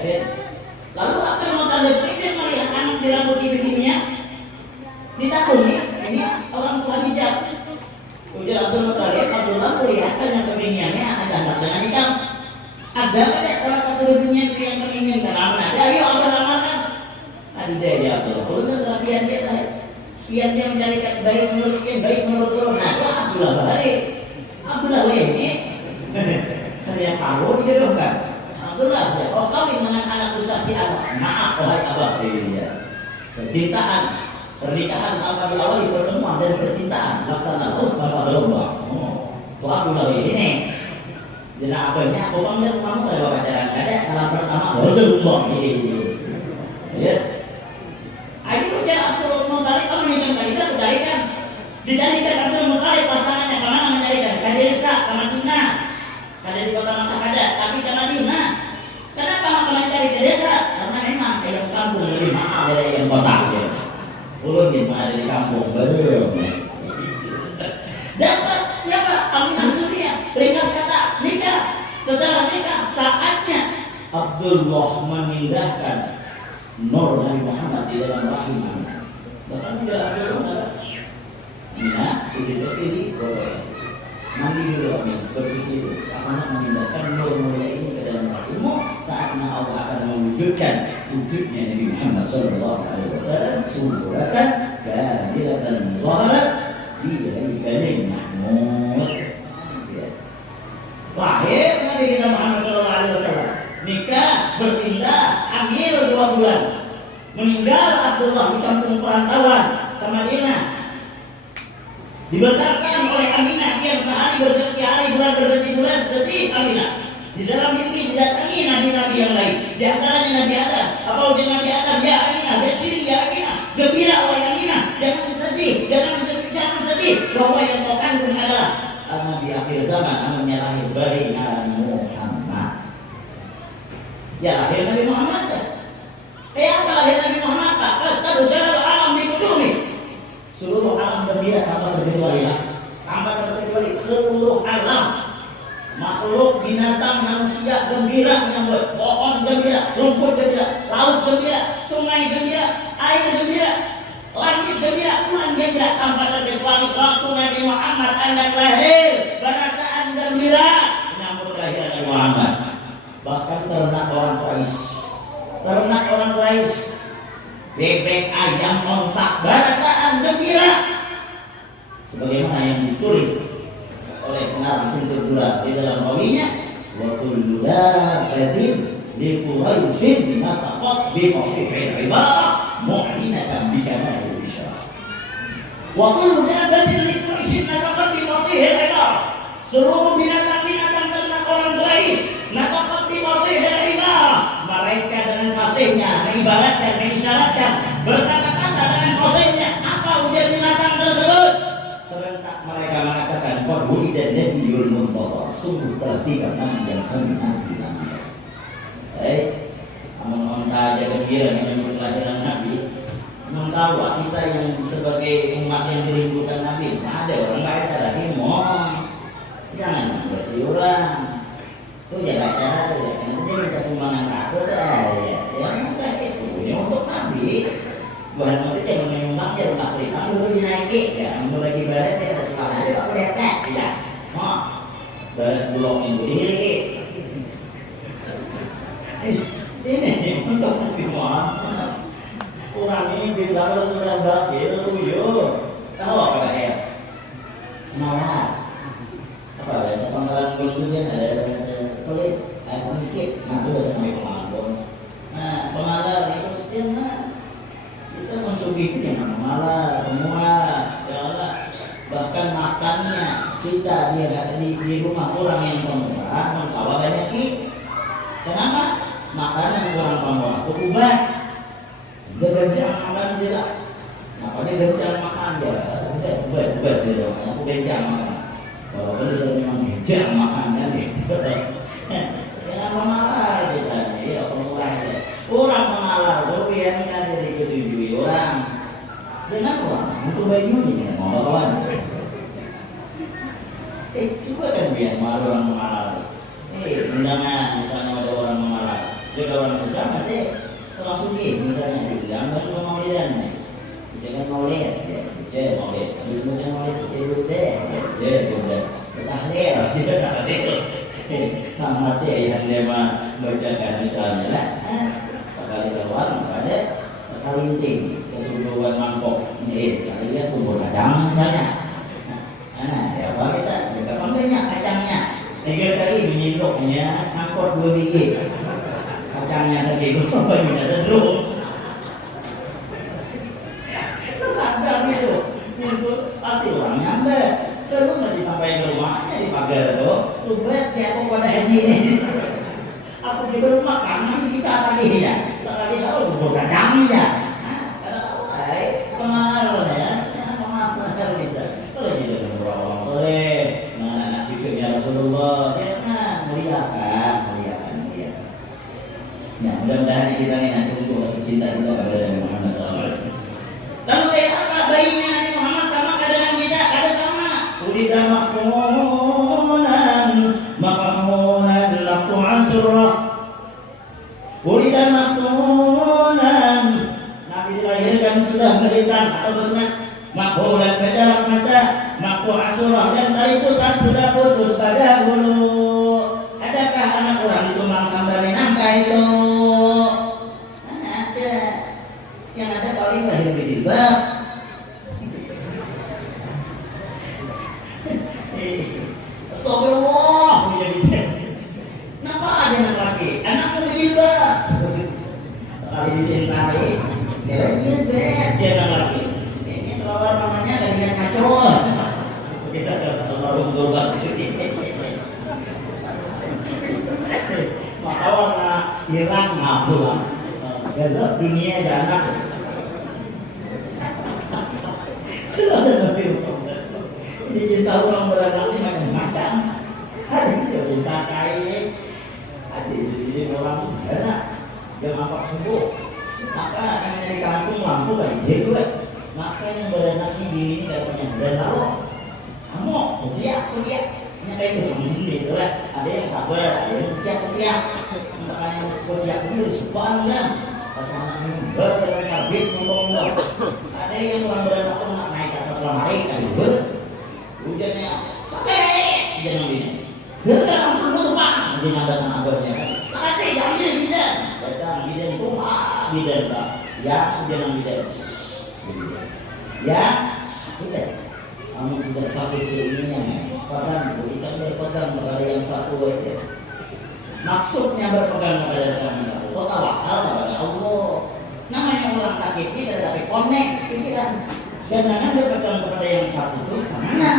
Lalu apa yang mau tanda itu melihat anak dirambut begininya? Ditakuni, ini orang tua hijab. Kemudian Abdul Muthalib, Abdullah melihat yang kepinginannya akan datang dengan nikah. Ada tidak salah satu kepinginan yang kepinginkan? Ada, ayo Abdullah amalkan. Ada dia Abdullah. Kalau itu salah biar dia mencarikan baik menurut turun. Nah, itu Abdullah balik. Abdullah ini yang tahu dijodohkan. Abdullah, ya, kau kawin dengan anak ustaz si Abah. Maaf, wahai Abah. Percintaan, pernikahan tanpa diawali pertemuan dan percintaan, laksana tanpa berlomba. Tuh Abdullah ini. Jadi abahnya, aku panggil kamu ada pacaran ada dalam pertama berlomba ini. Ya. Ayo dia Abdul Muthalib, kamu nikah kita carikan. Dicarikan Abdul Muthalib pasangannya kemana mencarikan? Ke desa, ke Madinah. Ada di kota Makkah ada, tapi ke Madinah. Kenapa Makkah cari ke desa? Karena memang ayam kampung lebih mahal dari ayam kota. Ulun di mana ada di kampung baru. Dapat siapa? Aminah Suria. Ringkas kata nikah. Setelah nikah saatnya Abdullah memindahkan nur Nabi Muhammad di dalam rahim Aminah. Bahkan tidak ada orang. Aminah itu sini boleh. Mandi dulu Aminah, bersuci dulu. Amanah memindahkan nur mulia ini ke dalam rahimmu. Saatnya Allah akan mewujudkan wujudnya Nabi Muhammad sallallahu alaihi wasallam suratan kamilatan zaharat fi haikalin mahmud. Lahir Nabi kita Muhammad sallallahu alaihi wasallam, nikah, berpindah, hamil 2 bulan. Meninggal Abdullah di kampung perantauan ke Madinah. Dibesarkan oleh Aminah yang sehari berganti hari, bulan berganti bulan, sedih Aminah. Di dalam mimpi didatangi nabi-nabi yang lain. Di antaranya Nabi Adam. Apa ujian Nabi Adam? Ya Aminah, bersiri ya Aminah. Gembira oleh Aminah. Jangan sedih, jangan sedih. Bahwa yang kau kandung adalah Nabi akhir zaman, namanya lahir dari Nabi Muhammad. Ya lahir Nabi Muhammad. Apa lahir Nabi Muhammad? Pastadu syarul alam bikudumi. Seluruh alam gembira tanpa terkecuali. seluruh alam. Makhluk, binatang, manusia gembira menyambut, pohon gembira, rumput gembira, laut gembira, sungai gembira, air gembira, langit gembira, Tuhan gembira, tanpa terkecuali waktu Nabi Muhammad anak lahir, berataan gembira menyambut kelahiran Nabi Muhammad. Bahkan ternak orang Quraisy, bebek, ayam, ontak, berataan gembira, sebagaimana yang ditulis oleh pengarang Sintur Dura di dalam rawinya, wa kullu dabatin li Quraisyin nataqat bi fasihil ibarah mu'linatan bi kamalil isyarah. Wa kullu dabatin li Quraisyin nataqat bi fasihil ibarah. Seluruh binatang-binatang ternak orang Quraisy nataqat bi fasihil ibarah. Mereka dengan fasihnya mengibaratkan, mengisyaratkan, berkata-kata dengan fasihnya. Apa ujar binatang tersebut? Serentak mereka mengatakan, "Qadhuli dan Nabiul Muntazar, sungguh telah tiba Nabi yang kami nanti-nanti." Amun onta aja gembira menyambut kelahiran Nabi. Memang tahu kita yang sebagai umat yang dirindukan Nabi, ada orang lain ada himon. Jangan berarti orang. Tuh jaga cara tuh ya, nanti dia minta sumbangan aku tuh ya. Yang kayak itu, ini untuk Nabi. Bukan nanti dia menyumbang dia rumah pribadi dulu dinaiki ya, mau lagi balas dia ada suara aja kok lihat ya, balas bulog minggu diri. Ini untuk Nabi Muhammad. Orang ini bilang sudah berhasil, tahu apa ya? Malah apa bahasa Pangkalan Gulungan ada bahasa kulit, kulisip, itu bahasa Pangkalan. Nah, pengalar itu dia kita mensugihnya malah semua ya Allah, bahkan makannya kita di rumah orang yang pemurah mengkawa banyak kenapa? Makanan orang pemurah itu ubat gagal makan juga, makanya gagal makan ya ubat di rumahnya aku gagal makan walaupun bisa memang gagal makan kan gitu ya malah kita ya pemurah ya orang mengalah biarkan dari ketujui orang dengan uang untuk bajunya mau kawan coba kan biar malu orang mengalah undangan misalnya ada orang mengalah juga orang susah masih langsung misalnya dibilang baru maulidan jangan maulid ya maulid habis baca maulid deh udah tahlil tidak tahlil sama mati yang dia membacakan misalnya lah sekali keluar ada sekali inting sesuduhan mangkok ini kali dia bubur kacang misalnya ya apa kita juga banyak kacangnya 3 kali menyindoknya sangkot 2 biji kacangnya segitu banyak sedru sesadar itu pasti orang nyampe lalu nanti sampai ke rumahnya di pagar tuh lu buat ya aku pada ini aku di rumah kan habis bisa lagi ya sekali tahu bubur kacangnya kalau pengaruh ya pengaruh kita kalau jadi orang soleh anak cucunya Rasulullah ya muliakan ya mudah-mudahan kita ini nanti untuk rasa cinta kita kepada Nabi Muhammad SAW. Lalu apa bayinya Nabi Muhammad sama dengan kita? Ada sama. Ulida makmunan laku asrah. Ulida makmunan Nabi dilahirkan sudah melintang atau besar makmunan kejalak mata makmu asrah dan tali pusat sudah putus pada bulu. Adakah anak orang itu mang sambal nangka itu? Mana ada? Yang ada paling lahir berjilbab. Astagfirullah, kenapa ada anak laki? Anak berjilbab. Sekali disintari, dia berjilbab, dia anak laki. Ini selawar namanya gadingan macul. Bisa ke warung dorbat. Maka warna hilang ngabul gelap dunia ada anak sudah ada Nabi Muhammad ini kisah orang beranak ini macam-macam ada yang bisa kaya ada di sini orang berat jam 4 subuh maka yang dari kampung lampu lagi dia maka yang beranak ini katanya dan lalu kamu kuliah Ini kayak itu lah. Ada yang sabar, ada yang siap-siap. Makanya yang siap dulu subhan kan. Pasangan mimbar dengan sabit ngomong-ngomong. Ada yang orang beranak nak naik ke atas lemari kali hujannya sampai jangan ini. Biarkan ampun lupa. Nanti nambah abahnya. Makasih jangan bidan. Datang bidan itu bidan pak. Ya jangan bidan. Ya sudah. Kamu sudah sakit ininya, pasan kita berpegang kepada yang satu aja. Maksudnya berpegang kepada yang satu. Kau tawakal kepada Allah. Namanya orang sakit ini tetapi connect pikiran. Dan jangan berpegang kepada yang satu itu kemana?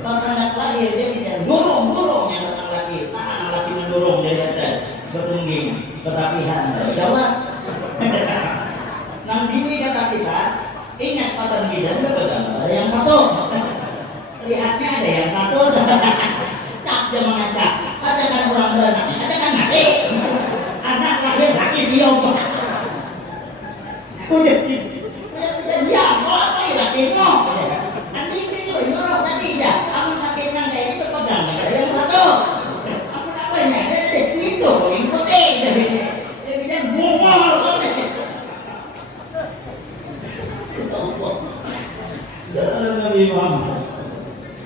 Pas anak lahir dia tidak dorong yang datang lagi. Anak lagi mendorong dari atas, bertungging, ketapihan, jawab. Nang bini kesakitan. Ingat pasang bidan berpegang ada yang satu. Lihatnya ada yang satu. Cap dia mengacak. Katakan orang beranak, katakan mati. Anak lahir laki siom. Udah diam. Kau apa ya lakimu? Anjing itu orang tadi dah. Kamu sakit nang kayak ini berpegang ada yang satu. Apa namanya? Dia tadi itu ikuti. Dia bilang bungol. Salam Nabi Muhammad.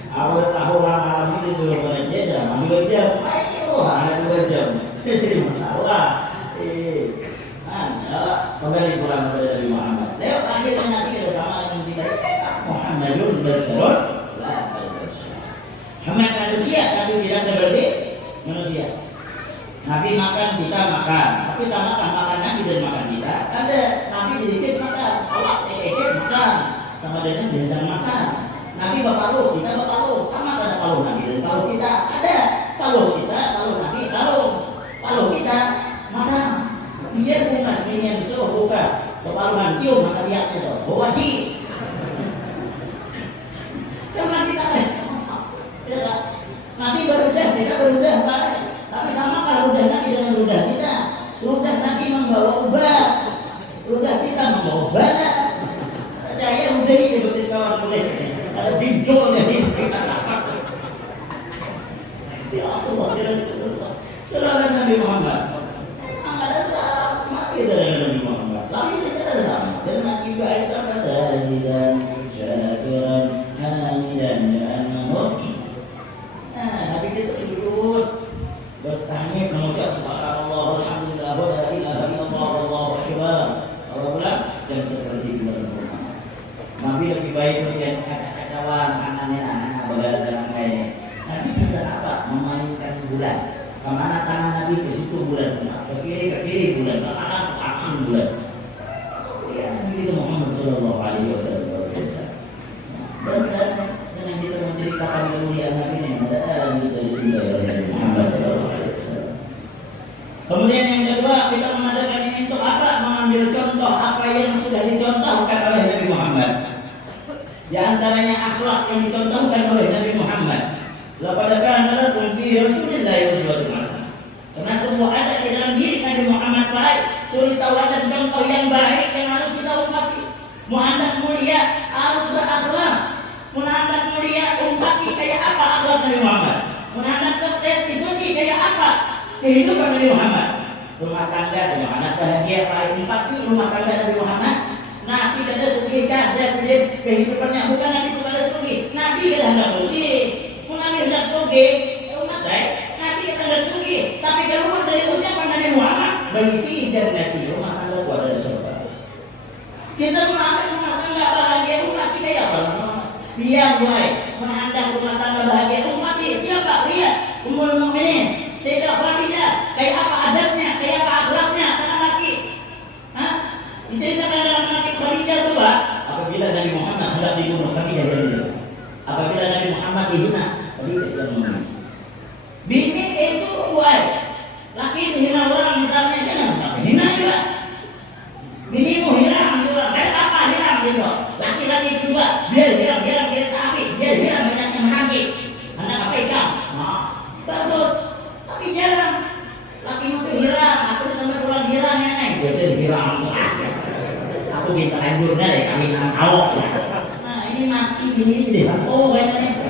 Awal tahu malam ini sudah bekerja, mandi 2 jam. Ayo, hanya 2 jam. Jadi masalah. Kembali pulang kepada Nabi Muhammad. Lewat akhirnya nanti kita sama dengan kita. Muhammadun Rasulullah. Muhammad manusia, tapi tidak seperti manusia. Nabi makan, kita makan. Tapi sama kan makan Nabi dan makan kita. Ada Nabi sedikit makan, Allah sedikit makan. Sama dengan bintang makan. Nabi berparuh, kita berparuh. Sama ada paruh Nabi dan paruh kita. Ada paruh kita, paruh Nabi, paruh kita masang. Biar bunga seminian disuruh buka. Berparuhan cium maka lihatnya tuh. Bawa di. Karena kita ada sama. Ya kan? Nabi berudah, kita berudah baik. Tapi sama kalau rudah Nabi dengan rudah kita. Rudah Nabi membawa obat. Rudah kita membawa bala. Saya udah ini betis kawan boleh ada pinjol dari ya Allah ya Rasulullah selalu Nabi Muhammad ada sama kita dengan Nabi Muhammad lalu kita ada sama dan Nabi baik apa sajidan syakiran hamidan dan Nabi kita sebut bertahmid mengucap subhanallah alhamdulillah wa la ilaha illallah wallahu akbar dan seperti itu. Nabi lebih baik kemudian kacau-kacauan anak-anak berada lainnya. Nabi sudah apa? Memainkan bulan. Kemana tangan Nabi ke situ bulan, ke kiri bulan, ke kanan bulan. Ya Nabi itu Muhammad Sallallahu Alaihi Wasallam. Dan dengan kita menceritakan kemuliaan Nabi yang ada kita dicintai oleh Nabi Muhammad Sallallahu Alaihi Wasallam. Kemudian yang kedua kita mengadakan ini untuk apa? Mengambil contoh apa yang sudah dicontohkan oleh Nabi Muhammad. Di antaranya akhlak yang dicontohkan oleh Nabi Muhammad. Laqad kana lakum fi Rasulillahi uswatun hasanah. Karena semua ada di dalam diri Nabi Muhammad baik, suri tauladan contoh yang baik yang harus kita ummati. Muhammad mulia harus berakhlak. Muhammad mulia ummati kayak apa akhlak Nabi Muhammad? Muhammad sukses dipuji kayak apa kehidupan Nabi Muhammad? Rumah tangga Nabi Muhammad bahagia baik empati rumah tangga Nabi Muhammad. Nabi tidak ada sugi dia sendiri kehidupannya bukan Nabi kepada sugi. Nabi tidak hendak sugi. Nabi hendak sugi. Umat baik. Nabi tidak hendak sugi. Tapi keluar dari ucapan Nabi Muhammad, baiti jannati rumah tangga adalah surga. Kita mengangkat rumah tangga bahagia umat kita ya Allah. Biar baik menghendak rumah tangga bahagia umat siapa? Lihat Ummul Mukminin Sayyidah Khadijah kayak apa adabnya, kayak apa akhlaknya anak laki. Diceritakan dalam hadis Khadijah itu Pak, apabila Nabi Muhammad hendak dibunuh Khadijah jadi. Apabila Nabi Muhammad dihina, Khadijah tidak menangis. Bini itu baik. Laki dihina orang misalnya jangan hina juga. Binimu hina juga. Kayak apa hina gitu. Laki-laki juga biar hiram ke api, biar hiram banyaknya menangi. Anak apa ikan? Bagus. Tapi jarang. Laki itu hiram, aku sampai pulang hiram ya nih. Biasa hiram tuh. Aku minta lanjutnya deh kami nang kau. Nah ini mati bini deh, oh kayaknya.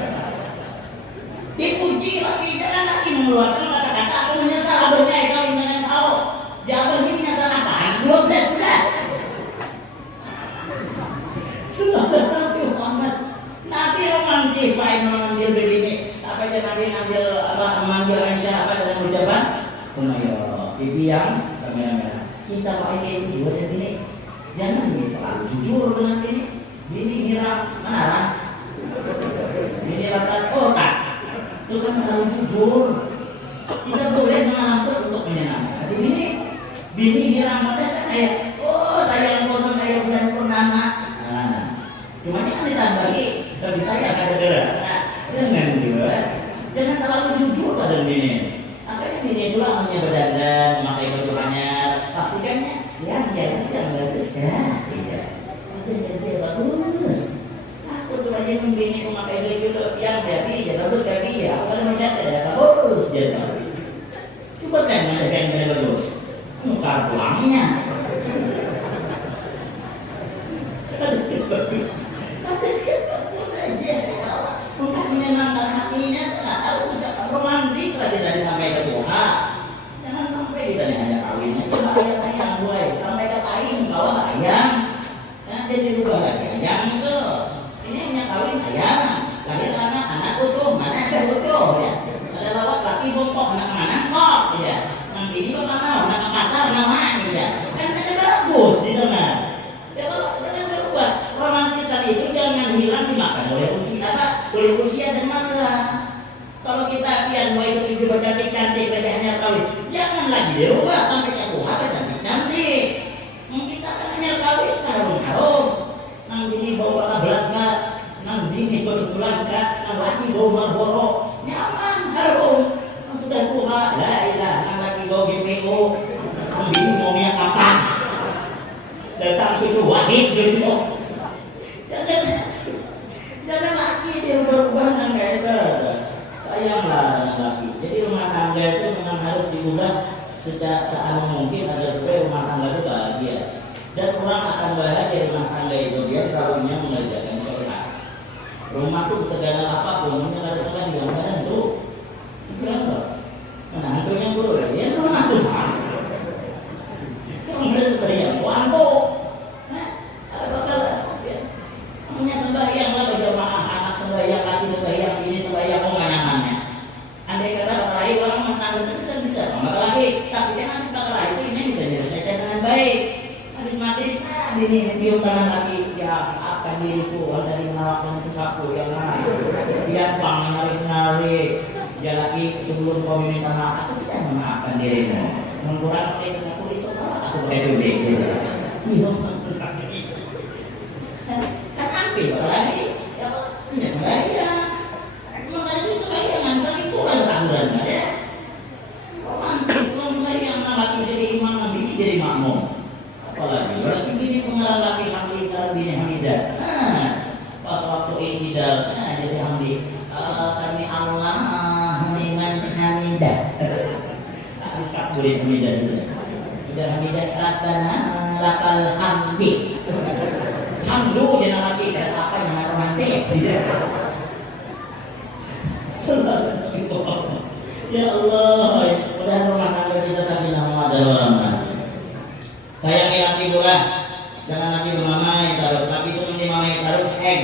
ketika Nabi memanggil Aisyah dengan ucapan Umayya, pipi yang merah-merah. Kita pakai kayak gitu dan ini jangan terlalu jujur dengan ini hiram mana? Ini latar otak. Itu kan terlalu jujur. Tidak boleh mengatur untuk menyenangkan. Bini hiram mata kan kayak sayang bosan kayak bulan purnama. Nah, cuma ini kan ditambahi bagi saya ada gerak. Nah, dengan juga jangan terlalu jujur pada bini. Makanya bini dulu namanya berdandan, memakai baju hanyar, pastikannya yang bagus ya. Iya. Dia bagus. Aku tuh aja membini memakai baju yang happy, ya bagus kaki ya. Aku kan mencatat ya bagus dia. Coba kan ada yang bagus. Muka pulangnya. Bagus. Tapi bagus saja. Untuk menyenangkan hatinya, harus sudah romantis lagi tadi sampai ke Tuhan. Jangan sampai ditanya hanya kawinnya, coba ayam boy, sampai ke taing bawa ayam. Nah, jadi rubah lagi ayam itu. Ini hanya kawin ayam, lahir anak utuh, mana ada utuh ya. Ada lawas laki bongkok, anak mana kok ya. Nanti ini bapak mau, anak ke pasar namanya ya. Kan ada bagus gitu kan. Ya kalau jangan berubah, romantisan itu jangan hilang dimakan oleh usia dan masa. Kalau kita pian mau itu juga cantik-cantik hanya kawin, jangan lagi dirubah sampai ke Tuhan cantik-cantik. Kita kan hanya kawin harum-harum. Nang bini bawa sablaga, nang bini bawa sebelangka, nang laki bawa Marlboro, nyaman harum. Nang sudah Tuhan, la ilah, nang laki bawa GPO, nang bini mau minyak kapas. Datang itu wahid gitu. Jangan laki dia berubah nang kayak itu. Sayanglah laki. Jadi rumah tangga itu memang harus diubah secara mungkin agar supaya rumah tangga itu bahagia. Dan orang akan bahagia rumah tangga itu dia kawinnya mengerjakan syariat. Rumah itu segala apapun yang ada salah yang badan tuh. Berapa? Mana hantunya guru ya? Ya rumah tuh. Yang benar seperti yang wanto. Ada bakal ya. Namanya sembahyang lah bagi anak sembahyang laki sembahyang ini sembahyang mana-mana. Andai kata bakal orang menanggung bisa bakal lagi, tapi kan habis bakal itu ini bisa diselesaikan dengan baik. Habis mati, bini tiup tangan lagi, ya akan diriku dari menawarkan sesuatu yang lain. Dia bang narik-narik, dia lagi sebelum kau minta maaf, aku sudah memaafkan dirimu. Mengkurang pakai sesuatu di soal, aku pakai duit gitu. Kan ambil bakal lagi, ya punya sembahyang. Mengasih sembahyang, sakit itu ada taburan ada. Romantis, orang sembahyang laki jadi imam, bini jadi makmum. Apalagi bini pengenalan laki Hamdi kalau bini Hamidah. Pas waktu iktidal, jadi si Hamdi sami Allah liman hamidah. Angkat boleh Hamidah bisa. Udah Hamidah rabbana lakal hamdi. Hamdu jangan lagi dan apa yang romantis. Ya Allah, mudah rumah tangga kita sakinah mawaddah warahmah. Sayangi laki pula, jangan laki memamai terus. Laki itu memamai terus heng,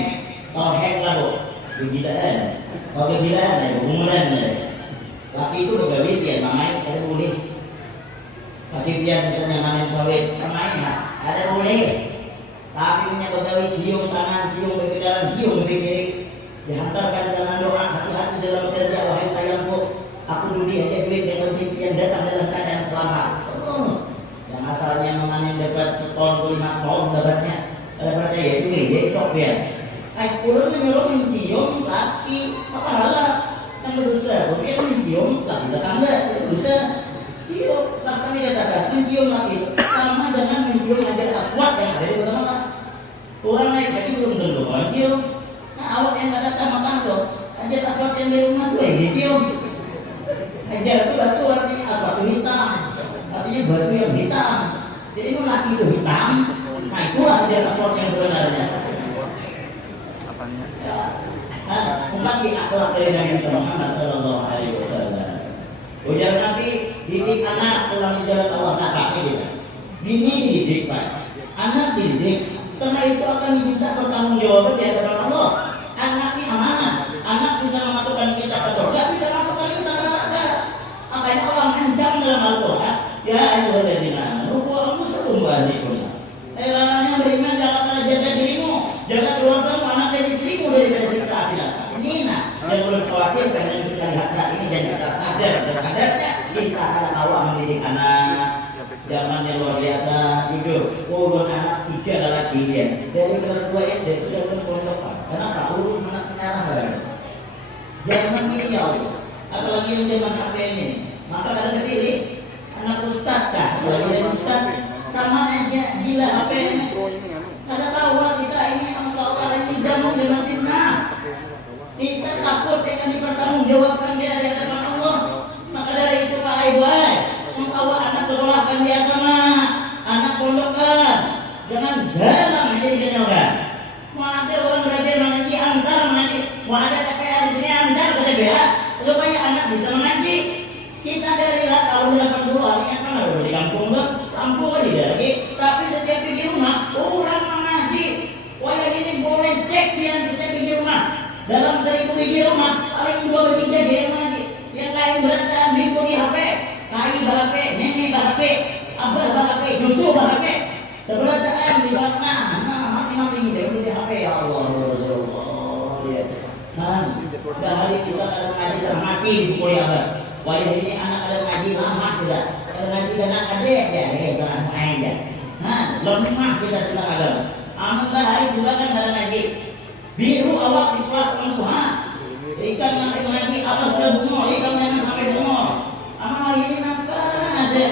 kalau heng lah bu, kegilaan. Kalau kegilaan lah, umuran lah. Laki itu begawi dia mamai, ada boleh. Laki dia misalnya manen sawit, mamai ada boleh. Tapi punya begawi cium tangan, cium pipi kanan, cium pipi kiri. Dihantarkan dengan doa hati-hati dalam kerja. Wahai sayangku, aku dudi aja duit dengan impian datang dalam keadaan selamat. Yang asalnya memanen dapat seton 5 ton dapatnya ya itu nih jadi sopir. Kurang menyuruh mencium laki apa halal yang berdosa. Sopir mencium laki tetangga itu berdosa. Cium bahkan dikatakan mencium laki sama dengan mencium hajar aswad yang ada di pertama. Kurang naik kaki belum tentu mencium. Nah awak yang ada makan tuh hajar aswad yang di rumah tuh dicium. Hajar itu batu artinya aswad itu hitam. Artinya batu yang hitam. Jadi kalau laki itu hitam, nah itulah dia aswad yang sebenarnya. Ya. Nah, umat di akhlak dari Nabi Muhammad Sallallahu Alaihi Wasallam. Ujar Nabi, didik anak dalam sejalan Allah. Nah, pakai gitu. Bini dididik pak, anak dididik. Karena itu akan diminta pertanggungjawaban di hadapan Allah. Anak ini amanah, anak bisa memasukkan kita ke surga. Ya ayyuhalladzina amanu qu anfusakum wa ahlikum. Orang yang beriman jangan kalah jaga dirimu, jaga keluargamu, anak dan istrimu daripada siksa api neraka. Ini yang perlu khawatir karena yang kita lihat saat ini dan kita sadarnya kita akan awal mendidik anak. Zaman yang luar biasa itu, ulun anak 3 lelaki dia dari kelas 2 SD sudah ke pondok. Kenapa? Ulun anak menyarah kan? Zaman ini ya Allah, apalagi yang zaman HP ini, maka kalian pilih anak ustaz kah? Apalagi yang ustaz sama aja gila HP ini. Ada kawan kita ini masalah ini jamu zaman fitnah. Kita takut dengan dipertanggungjawabkan dia di hadapan Allah. Maka dari itu Pak Aibai, membawa anak sekolahkan di agama, anak pondokkan, jangan dalam aja dikenalkan. Mau ada orang belajar mengaji antar mengaji, mau ada TPA di sini antar ke TPA supaya anak bisa mengaji. Kita dari tahun 80 hari kan ada di kampung tuh, kampung di dari, tapi setiap pergi rumah orang mengaji. Wah ini boleh cek yang setiap pergi rumah. Dalam 1000 pergi rumah paling 2-3 dia mengaji. Yang lain berantakan bingung di HP. Kai HP, nenek HP, abah HP, cucu HP. Seberataan di mana? Masing-masing bisa di HP ya Allah Rasulullah. Ya. Kan, dah hari kita ada ngaji sama mati di kuliah abah. Wayah ini anak ada ngaji lama tidak. Kalau ngaji anak adek ya, salah main ya. Nah, lemah kita tentang agama. Amun bahaya juga kan ada ngaji. Biru awak di kelas ha. Ikan ngaji apa sudah bungol, ikan jangan sampai bungol. Amal ini nakal ada.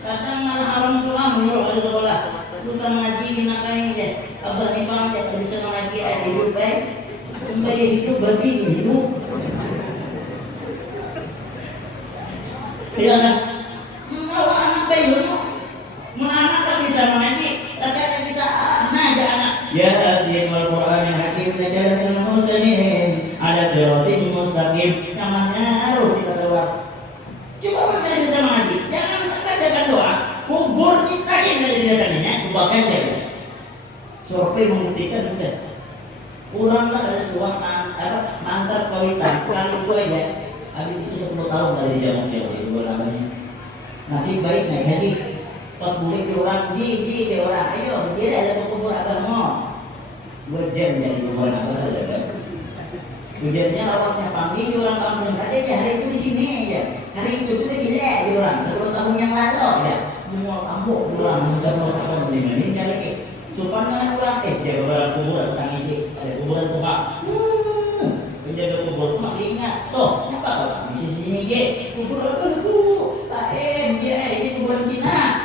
Kadang malah haram pulang dulu ke sekolah. Lusa mengaji nakain ya. Abah ni bang ya bisa mengaji hidup baik. Kembali hidup babi hidup. Tidak kan? Kalau anak bayi dulu, anak tak bisa mengaji. Kadang kita ngajak anak. Ya asyikul Quran hakim najatul mursalin ada siratim mustaqim. Namanya harus kita keluar. Coba kalian bisa mengaji, jangan bacakan doa. Kubur kita yang ada di dalamnya, kubakan dia. Survei membuktikan sudah. Kuranglah ada sebuah mantar kawitan sekali itu aja. Habis itu 10 tahun dari jamu dia itu namanya. Nasib baiknya jadi pas mulik di orang di orang, ayo dia ada kubur abahmu. 2 jam jadi kubur abah ada. Hujannya lawasnya pagi di orang kampung tadi dia hari itu di sini aja. Hari itu tuh dia di orang 10 tahun yang lalu ya. Semua kampung pulang 10 tahun ini cari supan dengan orang dia orang kuburan tangisi ada kuburan tukang. Penjaga kubur masih ingat toh apa Pak di sini ge kubur apa bu Pak dia ini kuburan Cina.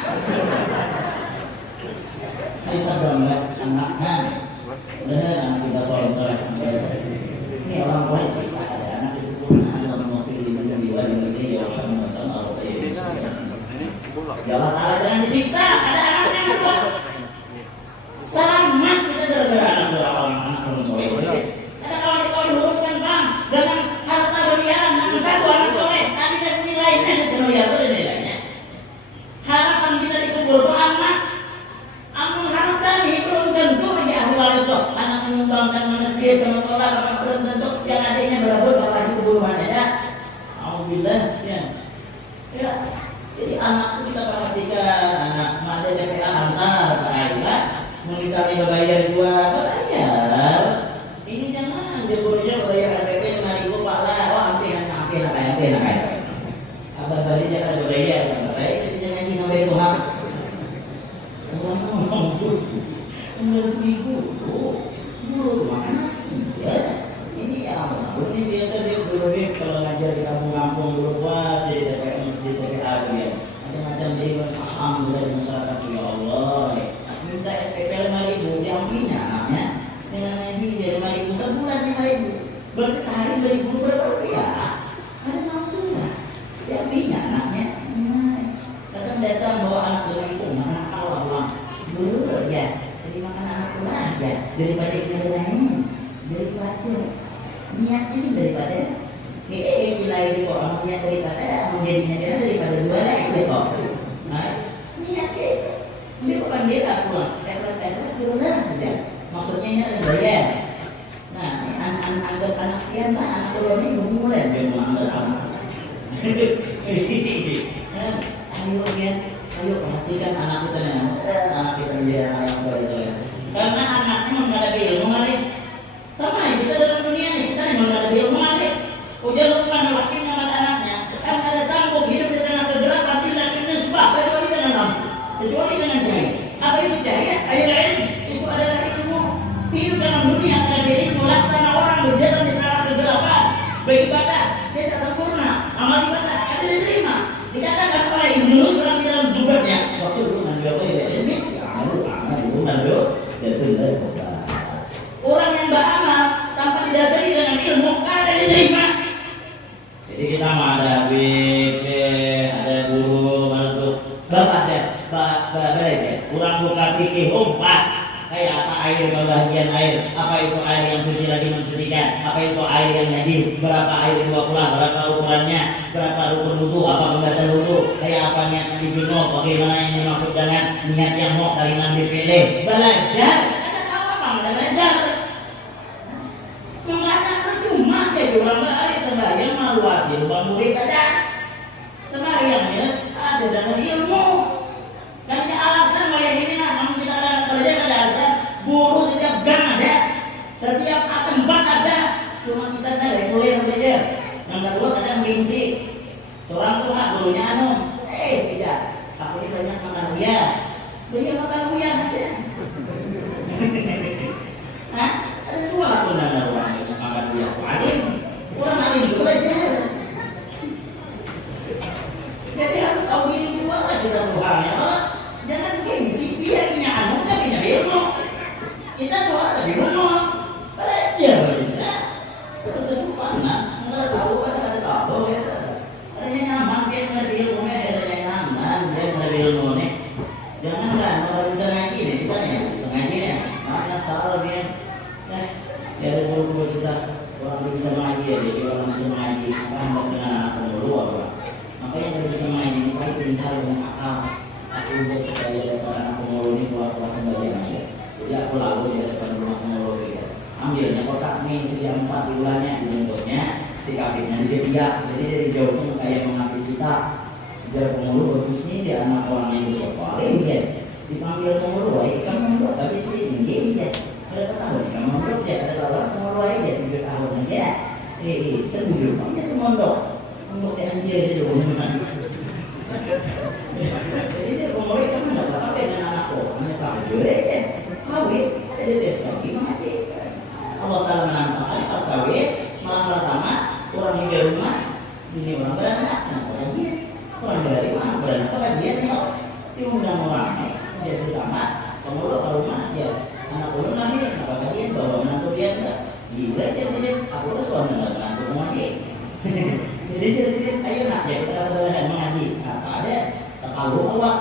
Bisa gambar anaknya. Benar anak kita soleh-soleh. Ini orang tua siksa ada anak itu pun anak mewakili di dunia ini ya Allah Allah Ta'ala jangan disiksa ada anak yang kedua selamat kita gara-gara anak belum soleh karena kalau diuruskan bang dengan harta belian dengan satu anak soleh tadi dan nilainya ada semiliar itu nilainya harapan kita dikubur itu anak amun harta nih belum tentu aja ahli waris loh anak menyumbangkan masjid sama sholat apa belum tentu yang adanya berabot bakal dikubur mana ya alhamdulillah ya jadi anak itu kita perhatikan anak ada TPA antar ke ayah misalnya bayar 2 bayar ini jangan dia bolehnya bayar SPP 5.000 Pak lah oh hampir abah balik jangan ada bayar saya bisa nyanyi sampai Tuhan orang dulu makan nasi ya ini ya Allah ini biasa dia dulu kalau ngajar di kampung-kampung dulu puas di TPA ya macam-macam dia paham sudah di masyarakat ya Allah minta SPP 5.000 diambilnya anaknya dengan ngaji dia 5.000 sebulan 5.000 berarti sehari 2.000 berapa rupiah ada mampu lah diambilnya anaknya kadang datang bawa anak dengan itu makan awal ulang dulu ya jadi makan anak pula aja daripada ini lain daripada niat ini daripada nilai kok niat daripada menjadinya daripada 2 lagi kok niat itu dia bukan dia tak pulang ikhlas dulu dah maksudnya ini ada bayar nah anggap anak pian lah anak pulau ini mulai dia menganggap anak Ayo ya, ayo perhatikan anak kita nih, anak kita menjadi anak yang soleh-soleh. Karena anaknya menghadapi ilmu malik. Sama ya kita dalam dunia ini kita nih menghadapi ilmu malik. Ujar Luqman hakim sama anaknya, ada sanggup hidup di tengah kegelapan tidak menyesbah kecuali dengan lampu, kecuali dengan cahaya. Apa itu cahaya? Air ilmu. Itu adalah ilmu. Hidup dalam dunia tanpa ilmu, laksana orang berjalan di tengah kegelapan. Beribadah tidak sempurna, amal ibadah ada diterima. Dikatakan oleh Ibnu Nusrat di dalam zubatnya, waktu itu nanti apa ya? Ini amal itu nanti dia orang yang beramal tanpa didasari dengan ilmu ada diterima. Jadi kita mah ada habib, ada guru, masuk bapak ada, bapak ya. Kurang buka fikih umpat. Kayak apa air pembagian air, apa itu air yang suci lagi mensucikan, apa itu air yang najis, berapa air dua pula, berapa ukurannya, berapa rukun wudu, apa pembatal wudu, kayak apa niat mandi junub, bagaimana yang dimaksud dengan niat yang mau dari ngambil pilih. Belajar, ada tahu apa belajar? Mengatakan percuma jadi orang baik sembahyang maluasi lubang murid ada, sembahyangnya ada dalam ilmu. Dan alasan yang ini namun kita ada belajar ada alasan guru setiap gang ada, setiap tempat ada, cuma kita dari mulai belajar. Yang kedua kadang gengsi, seorang tuh gurunya tidak, aku ini banyak makan uya, banyak makan uya aja. Hah? Ada suatu nanda orang yang makan uya, orang alim juga belajar. Jadi harus tahu ini juga lah kita Tuhannya. Jangan gengsi, dia punya nggak punya ilmu. Kita doa tapi ngomong, belajar kita. Terus sesuatu nggak tahu ada tahu ya. Ada yang nyaman dia nggak ilmu, ada yang nyaman dia nggak ilmu nih. Janganlah kalau bisa ngaji nih kita nih bisa ngaji nih. Mana salah dia? Ya ada guru-guru bisa orang bisa ngaji ya, jadi orang bisa ngaji. Kan dengan anak pemulu apa? Makanya dia bisa ngaji, makanya pintar dengan akal. Aku juga supaya depan anak pemulu ini keluar sembahyang aja. Jadi aku lalu di depan rumah pemulu gitu. Ambilnya kotak nih sedia 4 bulannya dibungkusnya, dikapitnya dia biak. Jadi dari jauh tuh kayak mengambil kita. Biar pemulu bagus nih dia anak orang yang bersopan. Dia dipanggil pemulu, kamu untuk habis ini dia. Ada tahun kamu untuk dia ada lawas pemulu aja 7 tahun aja. Setuju kamu tuh mondok untuk dianjir saja hubungan. Jadi dia pemulai kan tidak berapa dengan anakku, hanya tahajud aja, kawin, jadi tes lagi mati. Allah Taala menampakkan pas kawin, malam pertama orang yang di rumah, ini orang beranak, anak kajian, orang dari mana beranak kajian ya, diundang orang dia sesama, pemulai ke rumah dia, anak ulun lagi, anak kajian bawa menantu dia tidak, gila dia sini, aku tuh suami menantu mengaji. Jadi dia sini, ayo nak, ya kita kasih mengaji, apa ada? Kalau awak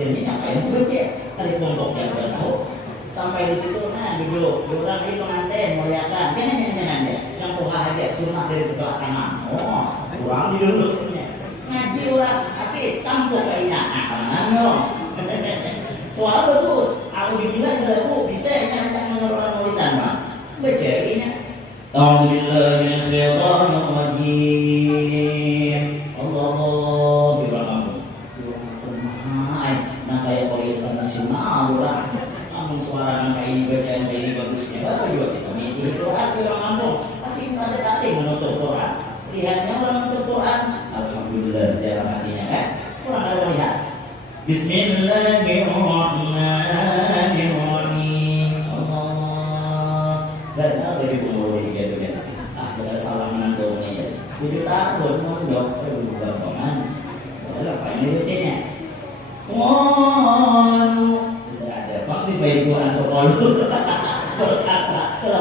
jadi ngapain baca kali kelompok yang udah tahu sampai di situ duduk orang ini pengantin muliakan jangan ya yang tuhan aja sunnah dari sebelah kanan orang duduk ngaji orang tapi sambung kayaknya soal bagus aku dibilang baru bisa yang menurut maulidan pak baca ini alhamdulillah minasyaitonir rajim Allah kayak kualitas nasional orang namun suara kayak ini bacaan kayak ini bagusnya apa juga kita miti itu hati orang kampung pasti kita ada kasih menutup Quran lihatnya orang menutup Quran alhamdulillah dalam hatinya kan orang ada melihat Bismillahirrahmanirrahim Allah dan apa di pemulih gitu kan kita salah menantunya 7 tahun mondok gampangan apa ini bacanya bisa ada Pak di bayi Quran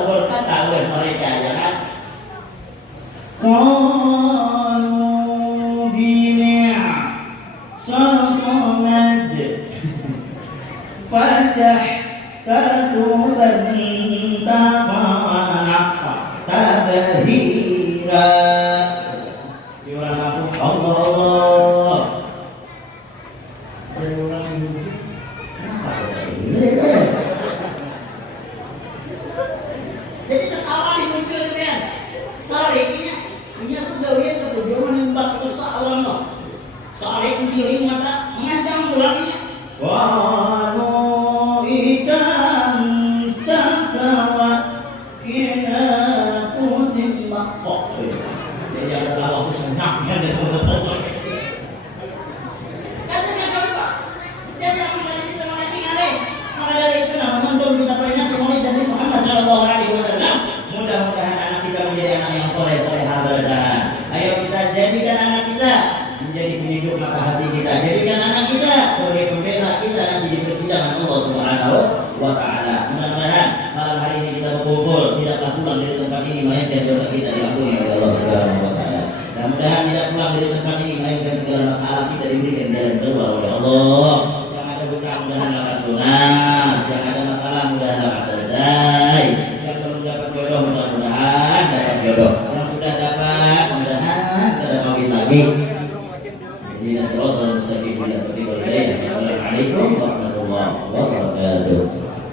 berkata oleh mereka ya kan bina sasonad fajah tatuban tafanak tabahira di orang kampung Allah ada orang Yahudi kenapa jadi ketawa di muncul kan salihnya punya pegawai ketujuan menembak usaha Allah salih mengiring mata senyap kan dia Katanya kami Pak, jadi aku menjadi semangat ini. Maka dari itu momentum kita peringati Maulid Nabi Muhammad Shallallahu Alaihi Wasallam. Mudah-mudahan anak kita menjadi anak yang soleh-soleh berdahan. Ayo kita jadikan anak kita menjadi penyejuk mata hati kita. Jadikan anak kita sebagai pembela kita nanti di persidangan Allah Subhanahu wa Ta'ala. Mudah-mudahan malam hari ini kita berkumpul tidaklah pulang dari tempat ini melainkan dosa kita diampuni oleh Allah Subhanahu wa Ta'ala. Dan mudah-mudahan tidak pulang dari tempat ini melainkan segala masalah kita diberikan jalan keluar oleh Allah.